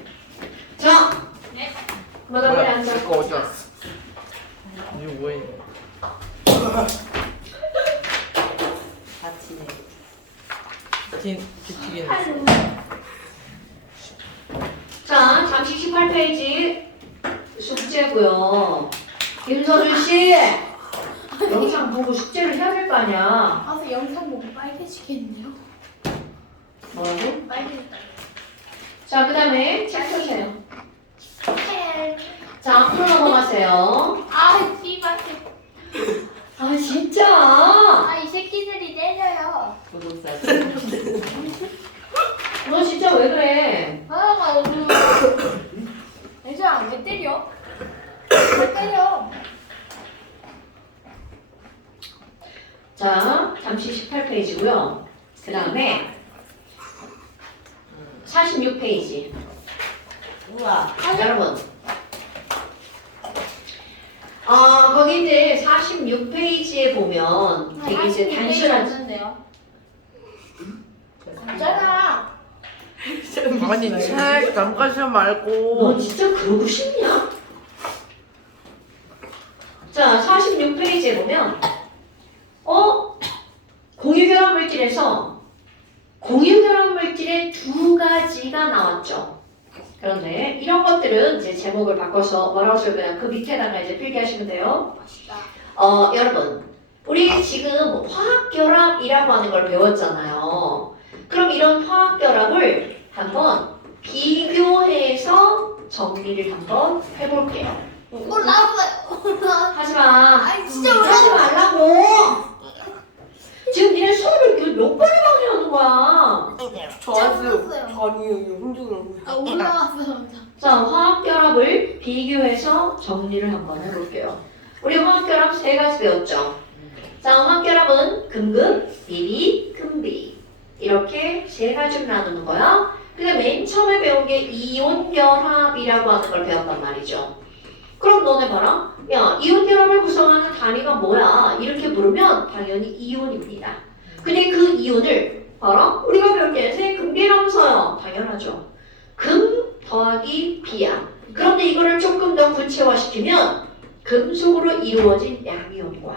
자, 네. 그만 빨리 앉아. 이거 어디 갔어? 이거 뭐예요? 같이 해. 기티기는 자, 잠시 18페이지 숙제고요. 김서준 씨, 영상 보고 숙제를 해야 될 거 아니야. 가서 영상 보고 빨개지겠네요. 뭐라고? 빨개졌다. 자, 그 다음에 책 펴세요. 헬. 자, 앞으로 넘어가세요. 아, 씨발. 아, 진짜. 아, 이 새끼들이 때려요. 구독자. 너 진짜 왜 그래? 아, 애들아, 왜 때려? 왜 때려? 자, 잠시 18페이지고요. 그 다음에 46페이지. 우와. 여러분. 거기 이제 46페이지에 보면 되게 이제 단순한 없는데요. 없잖아. 아니 책 잠깐 시험 말고 너 진짜 그러고 싶냐? 자, 46페이지에 보면 공유결합물질에서 공유결합물질의 두 가지가 나왔죠. 그런데 이런 것들은 이제 제목을 바꿔서 뭐라고 쓸 거냐 그 밑에다가 이제 필기하시면 돼요. 맛있다. 여러분, 우리 지금 화학결합이라고 하는 걸 배웠잖아요. 그럼 이런 화학결합을 한번 비교해서 정리를 한번 해볼게요. 올라왔어요. 하지마. 아니, 진짜 하지 말라고. 지금 니네 수업을 몇 번을 방해하는 거야. 좋았어요. 아니 흔들어. 아, 올라왔어요. 자, 화학결합을 비교해서 정리를 한번 해볼게요. 우리 화학결합 세 가지 배웠죠. 자, 화학결합은 금금, 비비, 금비 이렇게 세 가지로 나누는 거야. 근데 맨 처음에 배운 게 이온결합이라고 하는 걸 배웠단 말이죠. 그럼 너네 봐라. 야, 이온결합을 구성하는 단위가 뭐야? 이렇게 물으면 당연히 이온입니다. 근데 그 이온을 봐라. 우리가 배울 게 금비라면서요. 당연하죠. 금 더하기 비야. 그런데 이거를 조금 더 구체화시키면 금속으로 이루어진 양이온과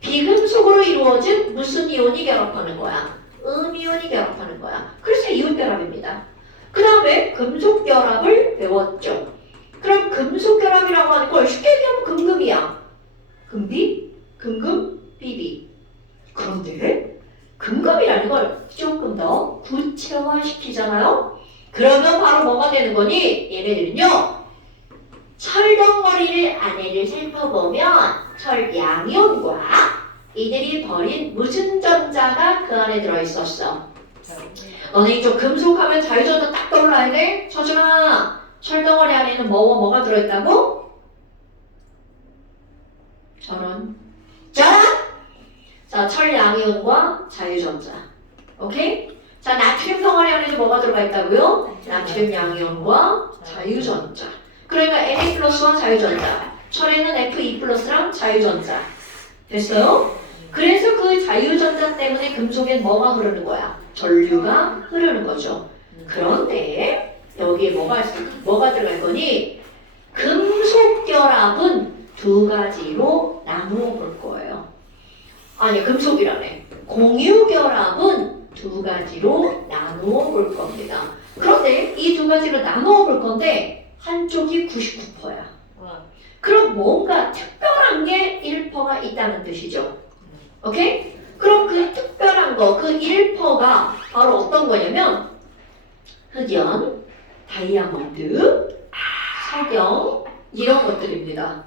비금속으로 이루어진 무슨 이온이 결합하는 거야? 음이온이 결합하는 거야. 그래서 이온결합입니다. 그 다음에 금속결합을 배웠죠. 그럼 금속결합이라고 하는 걸 쉽게 얘기하면 금금이야. 금비, 금금, 비비. 그런데 금금이라는 걸 조금 더 구체화시키잖아요. 그러면 바로 뭐가 되는 거니? 얘네들은요. 철덩어리를 안에를 살펴보면 철양이온과 이들이 벌인 무슨 전자가 그 안에 들어있었어. 너네 이쪽 금속하면 자유전자 딱 떠올라야 돼? 서준아, 철덩어리 안에는 뭐가 들어있다고? 저런. 자, 철양이온과 자유전자. 오케이? 자, 나트륨 덩어리 안에는 뭐가 들어가 있다고요? 나트륨 양이온과 자유전자. 그러니까 Na 플러스와 자유전자. 철에는 Fe 플러스랑 자유전자. 됐어요? 그래서 그 자유전자 때문에 금속엔 뭐가 흐르는 거야? 전류가 흐르는 거죠. 그런데 여기에 뭐가 들어갈 거니? 금속결합은 두 가지로 나누어 볼 거예요. 아니, 금속이라네. 공유결합은 두 가지로 나누어 볼 겁니다. 그런데 이 두 가지로 나누어 볼 건데 한쪽이 99%야. 그럼 뭔가 특별한 게 1%가 있다는 뜻이죠. 오케이? 그럼 그 특별한 거, 그 1%가 바로 어떤 거냐면 흑연, 다이아몬드, 석영 이런 것들입니다.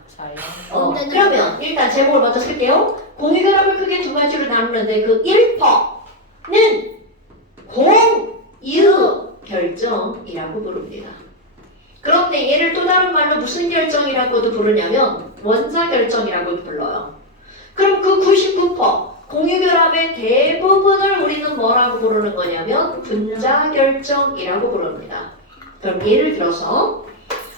그러면 일단 제목을 먼저 쓸게요. 공유결합을 크게 두 가지로 나누는데 그 1%는 공유결정이라고 부릅니다. 그런데 얘를 또 다른 말로 무슨 결정이라고도 부르냐면 원자결정이라고 불러요. 그럼 그 99% 공유결합의 대부분을 우리는 뭐라고 부르는 거냐면 분자결정이라고 부릅니다. 그럼 예를 들어서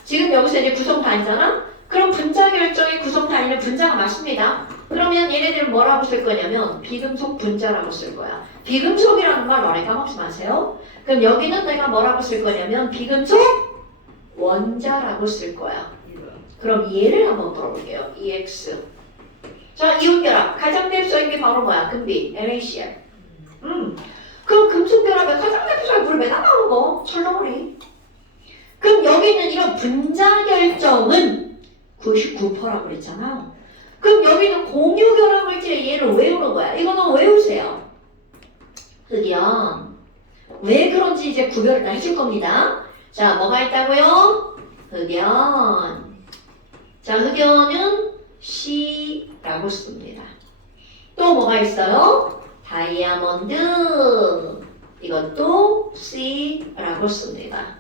지금 여기서 이제 구성단위잖아? 그럼 분자결정의 구성단위는 분자가 맞습니다. 그러면 얘네들은 뭐라고 쓸 거냐면 비금속 분자라고 쓸 거야. 비금속이라는 말 말에 까먹지 마세요. 그럼 여기는 내가 뭐라고 쓸 거냐면 비금속 원자라고 쓸 거야. 그럼 얘를 한번 풀어볼게요. EX. 자, 이온결합. 가장 대표적인 게 바로 뭐야? 금비. NaCl. 그럼 금속결합의 가장 대표적인 물이 맨날 나오는 거. 철덩어리. 그럼 여기 있는 이런 분자 결정은 99%라고 그랬잖아요. 그럼 여기는 공유결합 물질의 얘를 외우는 거야. 이거는 외우세요. 흑연. 왜 그런지 이제 구별을 다 해줄 겁니다. 자, 뭐가 있다고요? 흑연. 자, 흑연은 C라고 씁니다. 또 뭐가 있어요? 다이아몬드. 이것도 C라고 씁니다.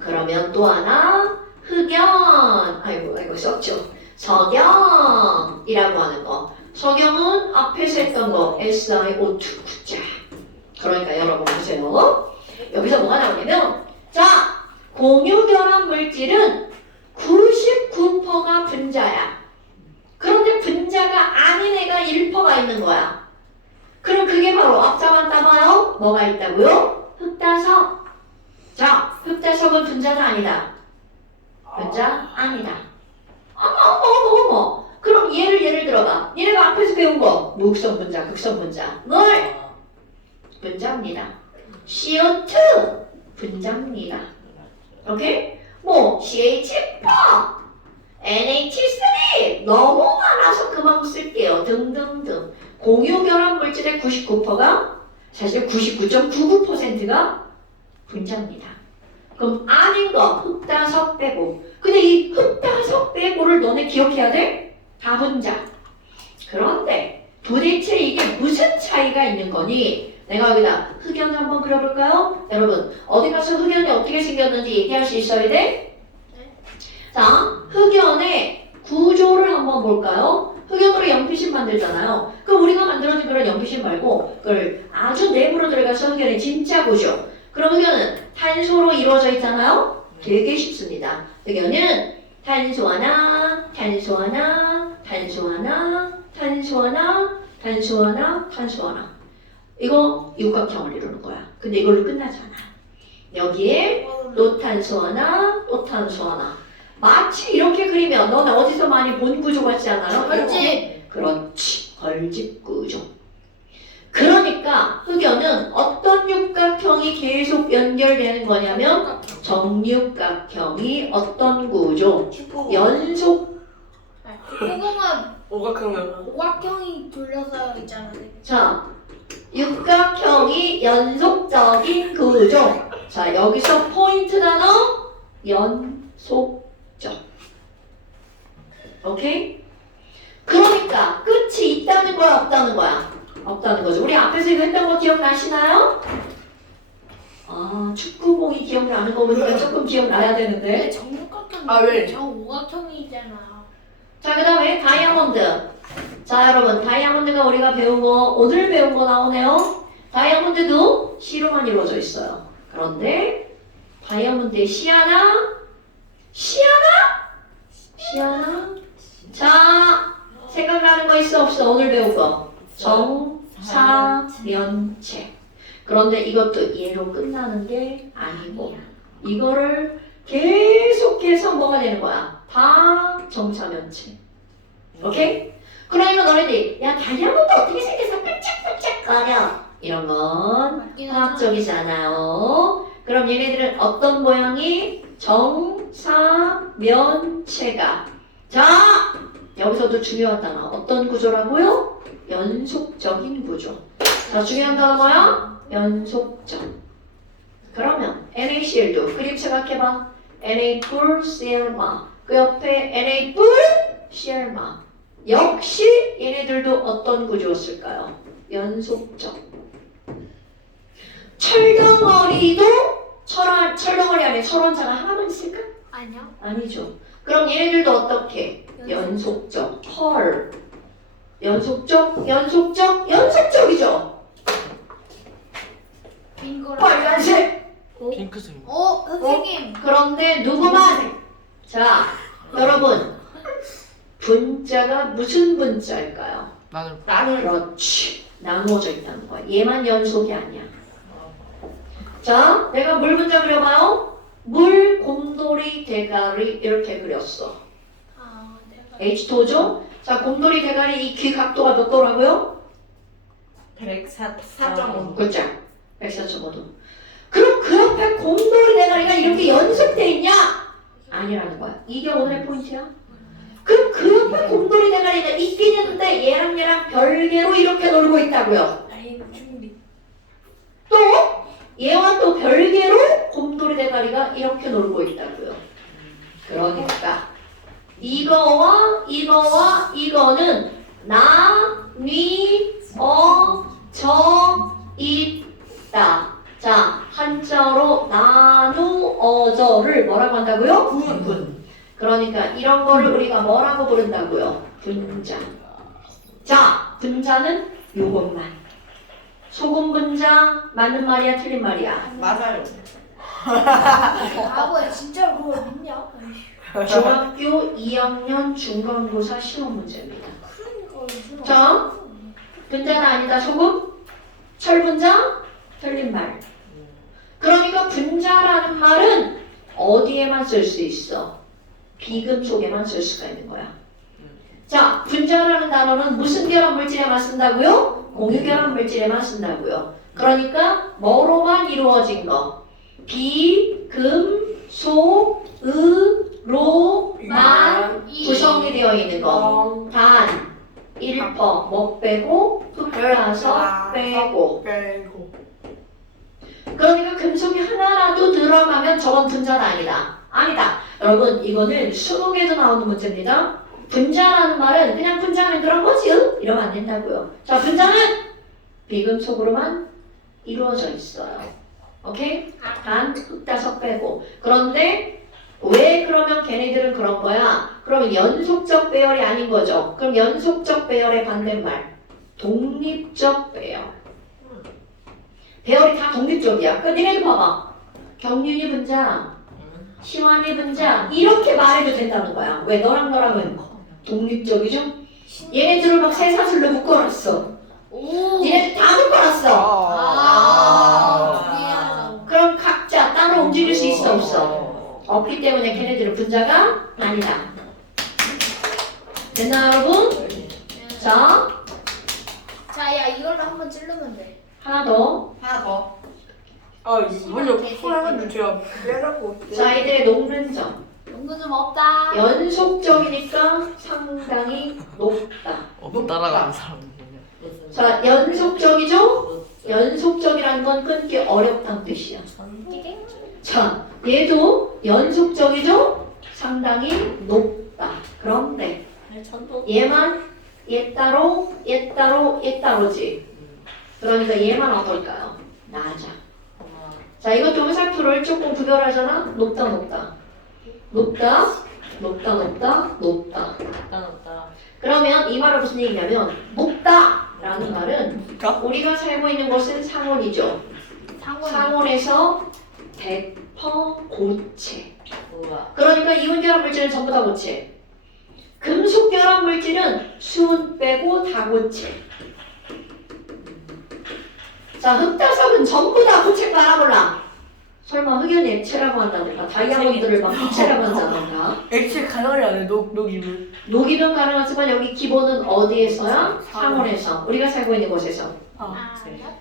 그러면 또 하나 흑연. 아이고 썼죠. 석영이라고 하는 거. 석영은 앞에서 했던 거 SiO2 구자. 그러니까 여러분 보세요. 여기서 뭐가 나오냐면 자, 공유결합 물질은 99%가 분자야. 그런데 분자가 아닌 애가 1%가 있는 거야. 그럼 그게 바로 앞자만 따봐요. 뭐가 있다고요? 흑다석. 자, 흑다석은 분자가 아니다. 분자 아니다. 어머. 그럼 예를 들어봐. 얘네가 앞에서 배운 거 무극성 분자, 극성 분자. 뭘? 분자입니다. CO2 분자입니다. 오케이? 뭐 CH4, NH3 너무 많아서 그만 쓸게요. 등등등. 공유결합 물질의 99%가 사실 99.99%가 분자입니다. 그럼 아닌 거 흑다석 빼고. 근데 이 흑다석 빼고를 너네 기억해야 돼? 다 분자. 그런데 도대체 이게 무슨 차이가 있는 거니? 내가 여기다 흑연 한번 그려볼까요? 여러분 어디 가서 흑연이 어떻게 생겼는지 얘기할 수 있어야 돼? 자, 흑연의 구조를 한번 볼까요? 흑연으로 연필심 만들잖아요. 그럼 우리가 만들어진 그런 연필심 말고 그걸 아주 내부로 들어가서 흑연의 진짜 구조. 그럼 흑연은 탄소로 이루어져 있잖아요. 되게 쉽습니다. 흑연은 탄소 하나, 탄소 하나, 탄소 하나, 탄소 하나, 탄소 하나, 탄소 하나. 이거 육각형을 이루는 거야. 근데 이걸로 끝나잖아. 여기에 또 탄소 하나, 또 탄소 하나. 마치 이렇게 그리면 너는 어디서 많이 본 구조 같지 않아요? 벌집. 그렇지. 벌집 구조. 그러니까 흑연은 어떤 육각형이 계속 연결되는 거냐면 정육각형이 어떤 구조? 연속. 고금은 오각형은 오각형이 둘러싸여 있잖아. 자, 육각형이 연속적인 구조. 자, 여기서 포인트 단어 연속적. 오케이? 그러니까 끝이 있다는 거야, 없다는 거야? 없다는 거죠. 우리 앞에서 이거 했던 거 기억나시나요? 아, 축구공이 기억나는 거 보니까 조금 기억나야 되는데. 근데 정육각형 아, 왜? 정오각형이잖아. 자, 그 다음에 다이아몬드. 자, 여러분 다이아몬드가 우리가 배운 거, 오늘 배운 거 나오네요. 다이아몬드도 C로만 이루어져 있어요. 그런데 다이아몬드의 C 하나. 자, 생각나는 거 있어 없어? 오늘 배운 거 정사면체. 그런데 이것도 얘로 끝나는 게 아니고 이거를 계속해서 뭐가 되는 거야? 다 정사면체. 오케이? 그러니까 너네들이 야 다이아몬드 어떻게 생겨서 반짝반짝거려 이런 건 화학적이잖아요. 그럼 얘네들은 어떤 모양이? 정사면체가. 자, 여기서도 중요한 단어 어떤 구조라고요? 연속적인 구조. 자, 중요한 단어 뭐야? 연속적. 그러면 NaCl도 그림 생각해봐. Na+Cl마 그 옆에 Na+Cl마 역시 얘네들도 어떤 구조였을까요? 연속적. 철덩어리도 철덩어리 안에 철원자가 하나만 있을까? 아니요. 아니죠. 그럼 얘네들도 어떻게? 연속적. 펄. 연속적이죠. 빈 거라. 빨간색. 핑크색. 선생님. 그런데 누구만? 자, 여러분 분자가 무슨 분자일까요? 나는 그렇지. 나누어져 있다는 거야. 얘만 연속이 아니야. 자, 내가 물 분자 그려봐요. 물, 곰돌이, 대가리 이렇게 그렸어. H2O죠? 자, 곰돌이 대가리 이 귀 각도가 몇 도라고요? 104.5. 그렇죠. 104.5도. 그럼 그 옆에 곰돌이 대가리가 이렇게 연속돼 있냐? 아니라는 거야. 이게 오늘의 포인트야. 그럼 그 옆에 곰돌이 대가리가 있긴 있는데 얘랑 별개로 이렇게 놀고 있다고요. 아니 준비. 또 얘와 또 별개로 곰돌이 대가리가 이렇게 놀고 있다고요. 그러니까 이거와 이거는 나뉘어져 있다. 자, 한자어로 나누어져를 뭐라고 한다고요? 분. 그러니까 이런 거를 우리가 뭐라고 부른다고요? 분자. 자, 분자는 요것만. 소금 분자 맞는 말이야, 틀린 말이야? 맞아요. 바보야 진짜로 그걸 믿냐? 중학교 2학년 중간고사 시험 문제입니다. 그러니까 무슨 자, 분자는 아니다, 소금? 철분자? 틀린 말. 그러니까 분자라는 말은 어디에만 쓸 수 있어? 비금 속에만 쓸 수가 있는 거야. 자, 분자라는 단어는 무슨 결합 물질에만 쓴다고요? 공유 결합 물질에만 쓴다고요. 그러니까 뭐로만 이루어진 거? 비, 금, 소, 으로만 구성이 되어 있는 거. 단, 1퍼, 뭐 빼고, 흑다서 빼고. 그러니까 금속이 하나라도 들어가면 저건 분자는 아니다. 아니다. 여러분, 이거는 수능에도 나오는 문제입니다. 분자라는 말은 그냥 분자는 그런 거지? 이러면 안 된다고요. 자, 분자는 비금속으로만 이루어져 있어요. 오케이? 단, 흑다석 빼고. 그런데 왜 그러면 걔네들은 그런 거야? 그러면 연속적 배열이 아닌 거죠. 그럼 연속적 배열의 반대말. 독립적 배열. 배열이 다 독립적이야. 그러니까 니네도 봐봐. 경륜이 분자, 시환이 분자 이렇게 말해도 된다는 거야. 왜? 너랑은 독립적이죠? 얘네들을 막 쇠사슬로 묶어놨어. 오. 니네들 다 묶어놨어. 미안하다. 그럼 각자 따로 움직일 수 있어 없어? 없기 때문에 걔네들은 분자가 아니다. 됐나 여러분? 자, 자야 이걸로 한번 찌르면 돼. 하나 더. 하나 더. 아 이거 먼저 풀어가지고 제가 빼라고. 자, 이들의 녹는 점. 연구 좀 없다. 연속적이니까 상당히 높다. 따라가는 사람이에요. 자, 연속적이죠? 연속적이라는 건 끊기 어렵다는 뜻이야. 자, 얘도 연속적이죠? 상당히 높다. 그런데 얘만 얘 따로 얘 따로지. 그러니까 얘만 어떨까요? 낮아. 자, 이것도 의사표를 조금 구별하잖아. 높다. 그러면 이 말은 무슨 얘기냐면 높다라는 말은 우리가 살고 있는 곳은 상온이죠. 상온에서 100% 고체. 그러니까 이온 결합 물질은 전부 다 고체. 금속 결합 물질은 수은 빼고 다 고체. 자, 흑다석은 전부 다 고체가 알아볼라. 설마 흑연이 액체라고 한다든가 다이아몬드를 막 고체라고 한다든가. 액체 가능하지 않아요? 녹이물. 녹이면 가능하지만 여기 기본은 어디에서야? 상온에서. 우리가 살고 있는 곳에서.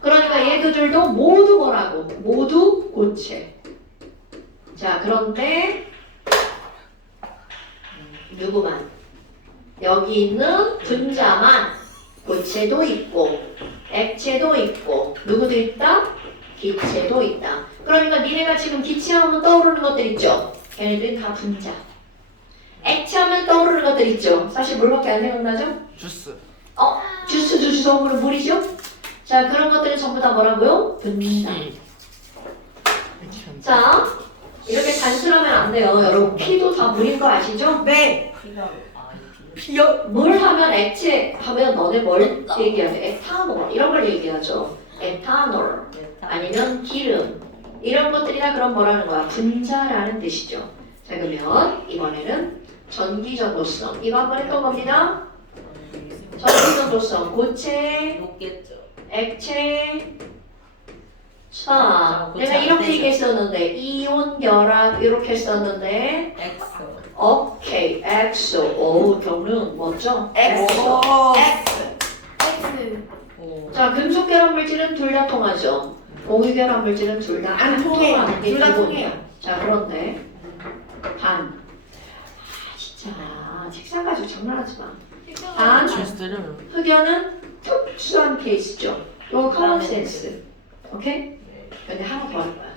그러니까 얘들도 모두 뭐라고? 모두 고체. 자, 그런데 누구만? 여기 있는 분자만 고체도 있고 액체도 있고 누구도 있다? 기체도 있다. 그러니까 니네가 지금 기체하면 떠오르는 것들 있죠? 걔네들은 다 분자. 액체하면 떠오르는 것들 있죠? 사실 물밖에 안 생각나죠? 주스. 주스도 주성으로 물이죠? 자, 그런 것들은 전부 다 뭐라고요? 분자. 자, 이렇게 단순하면 안 돼요. 여러분, 피도 다 물인 거 아시죠? 네. 피어. 물 하면 액체 하면 너네 뭘 얘기하죠? 에탄올 이런 걸 얘기하죠. 에탄올 아니면 기름 이런 것들이 다 그럼 뭐라는 거야? 분자라는 뜻이죠. 자, 그러면 이번에는 전기전도성 이거 한번 했던 겁니다. 전기전도성 고체, 높겠죠. 액체. 자, 내가 이렇게 얘기했었는데 이온 결합 이렇게 했었는데 X. 오케이. 엑소. 오, 경륜 멋져. 엑소. X. 오. 자, 금속 결합 물질은 둘 다 통하죠. 공유 결합 물질은 둘 다 안 통하는 게 둘다 기본이야. 자, 그런데 단. 진짜 책상 가지고 장난하지 마. 단. 실수를 흑연은 특수한 케이스죠. 이거 커먼 센스. 오케이? 근데 하나 더 할 거야.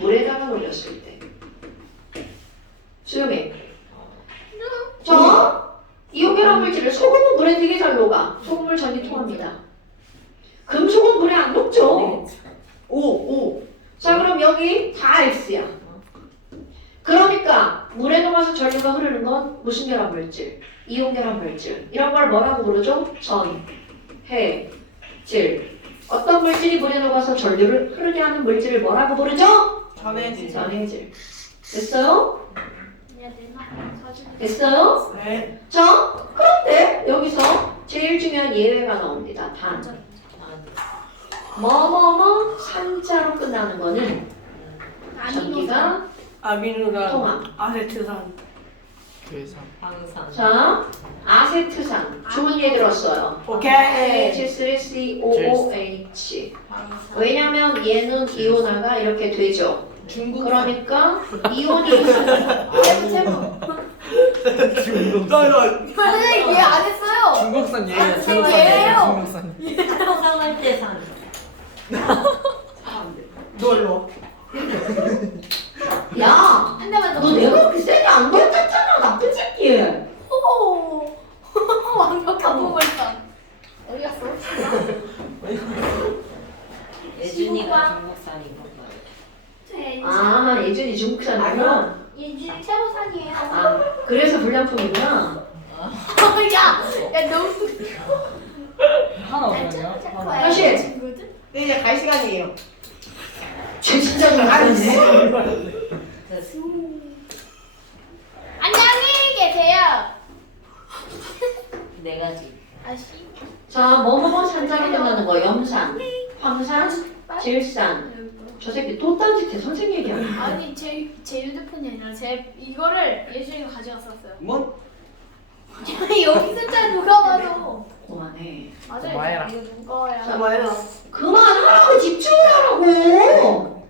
물에다가 녹였을 때. 수용해. 이온결합 물질을 소금은 물에 되게 잘 녹아. 소금물 전이 통합니다. 금속은 물에 안 녹죠. 오. 자, 그럼 여기 다 X야. 그러니까 물에 녹아서 전류가 흐르는 건 무슨 결합 물질? 이온 결합 물질. 이런 걸 뭐라고 부르죠? 전, 해, 질. 어떤 물질이 물에 녹아서 전류를 흐르게 하는 물질을 뭐라고 부르죠? 전해질. 전해질. 됐어요? 야, 내놔. 사진. 됐어요? 네. 자, 그런데 여기서 제일 중요한 예외가 나옵니다. 단. 뭐뭐뭐 산자로 끝나는 거는 전기가 아미노산, 통합. 아세트산, 계산 항상. 자, 아세트산. 좋은 얘기 들었어요. 오케이. H3COOH. 왜냐면 얘는 이온화가 이렇게 되죠. 중국. 그러니까 이온이 있어요. 선생님 얘안 했어요. 중국산 아, 얘예요. 중국산 얘예요. 중국산 항상할 때 산. 놀러. 야, 한 대만 더. 너 내가 그렇게 세게 안 걸쳤잖아. 나쁜 새끼. 오. 완벽한 보물선. 어디 갔어? 예준이가 중국산인 거 봐요. 네, 아, 예준이 중국산이구나. 얘는 세모산이에요. 아, 그래서 불량품이구나. 야 너무 하나 없나요? 하나. 사실. 친구들? 네, 이제 갈 시간이에요. 쟤 진짜 잘하네. 안녕히 계세요. 네 가지. 아씨. 자, 뭐뭐뭐 산자로 끝나는 거. 염산, 황산, 질산. 저 새끼 또 딴짓해. 선생님 얘기하는 거. 아니 제 휴대폰이 아니라 제 이거를 예준이가 가져왔었어요. 뭔? 여기 숫자 누가 봐도 그만해. 맞아요. 그만해라. 이거 누가야? 자, 뭐예요? 그만하라고 집중하라고.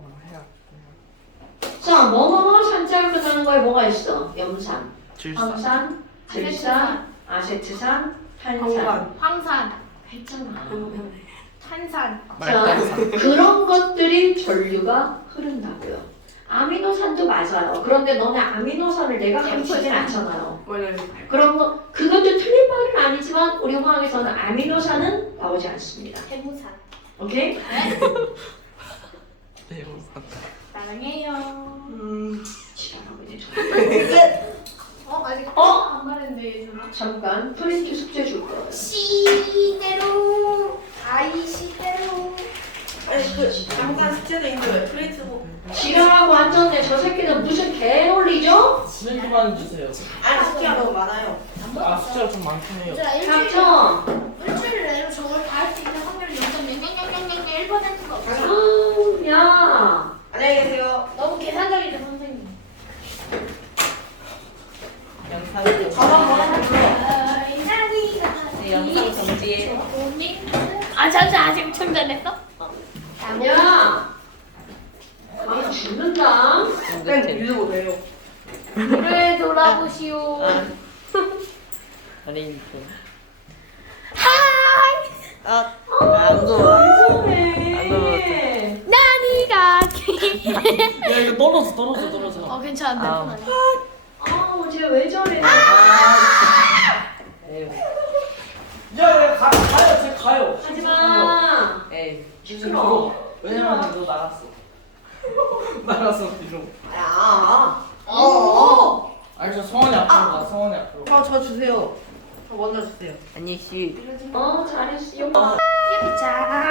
자, 뭐뭐뭐 산자로 끝나는 거에 뭐가 있어? 염산, 질산 황산, 질산, 아세트산, 탄산. 황산. 황산, 했잖아. 탄산. 자, 그런 것들이 전류가 흐른다고요. 아미노산도 맞아요. 그런데 너네 아미노산을 내가 가르치진 않잖아요. 뭐예요? 그런 거, 그것도 틀린 말은 아니지만 우리 화학에서는 아미노산은 나오지 않습니다. 해무산. 오케이? 대우산 사랑해요. 지랄하고 이제 아직 어? 안 말했는데 예준아. 잠깐 프린트 숙제 줄 거예요. 시대로 아이 시대로. 아니, 항상 숙제도 있는데 왜 프린트고? 지랄하고 앉았네. 저 새끼는 무슨 개놀리죠? 수능 그만 주세요. 아니, 숙제가 너무 많아요. 아 숫자가 좀 많긴 해요. 얘들아 닥쳐. 일주일 내로 저걸 다 할 수 있는 확률이 0.00001%가 없어. 아우, 야. 안녕히 계세요. 너무 계산적이죠 선생님. 영상 네, 영상 정지해. 아 잠시 아직 충전했어? 야. 아, 죽는다. 쌤, 유튜브 왜요? 노래 돌아보시오. 어린이. 하이. 안 좋아. 이상해. 나니가 야 이거 떨어져. 괜찮은데. 아. 아우, 쟤왜 저래? 에이. 야 가요. 쟤 가요. 하지마. 에이. 시끄러워. 왜냐면 너 나갔어. 나갔어 뒤로. 야. 알죠? 성원이 앞으로 가. 성원이 앞으로. 저 주세요. 저 먼저 주세요. 안녕 씨. 잘했어. 자.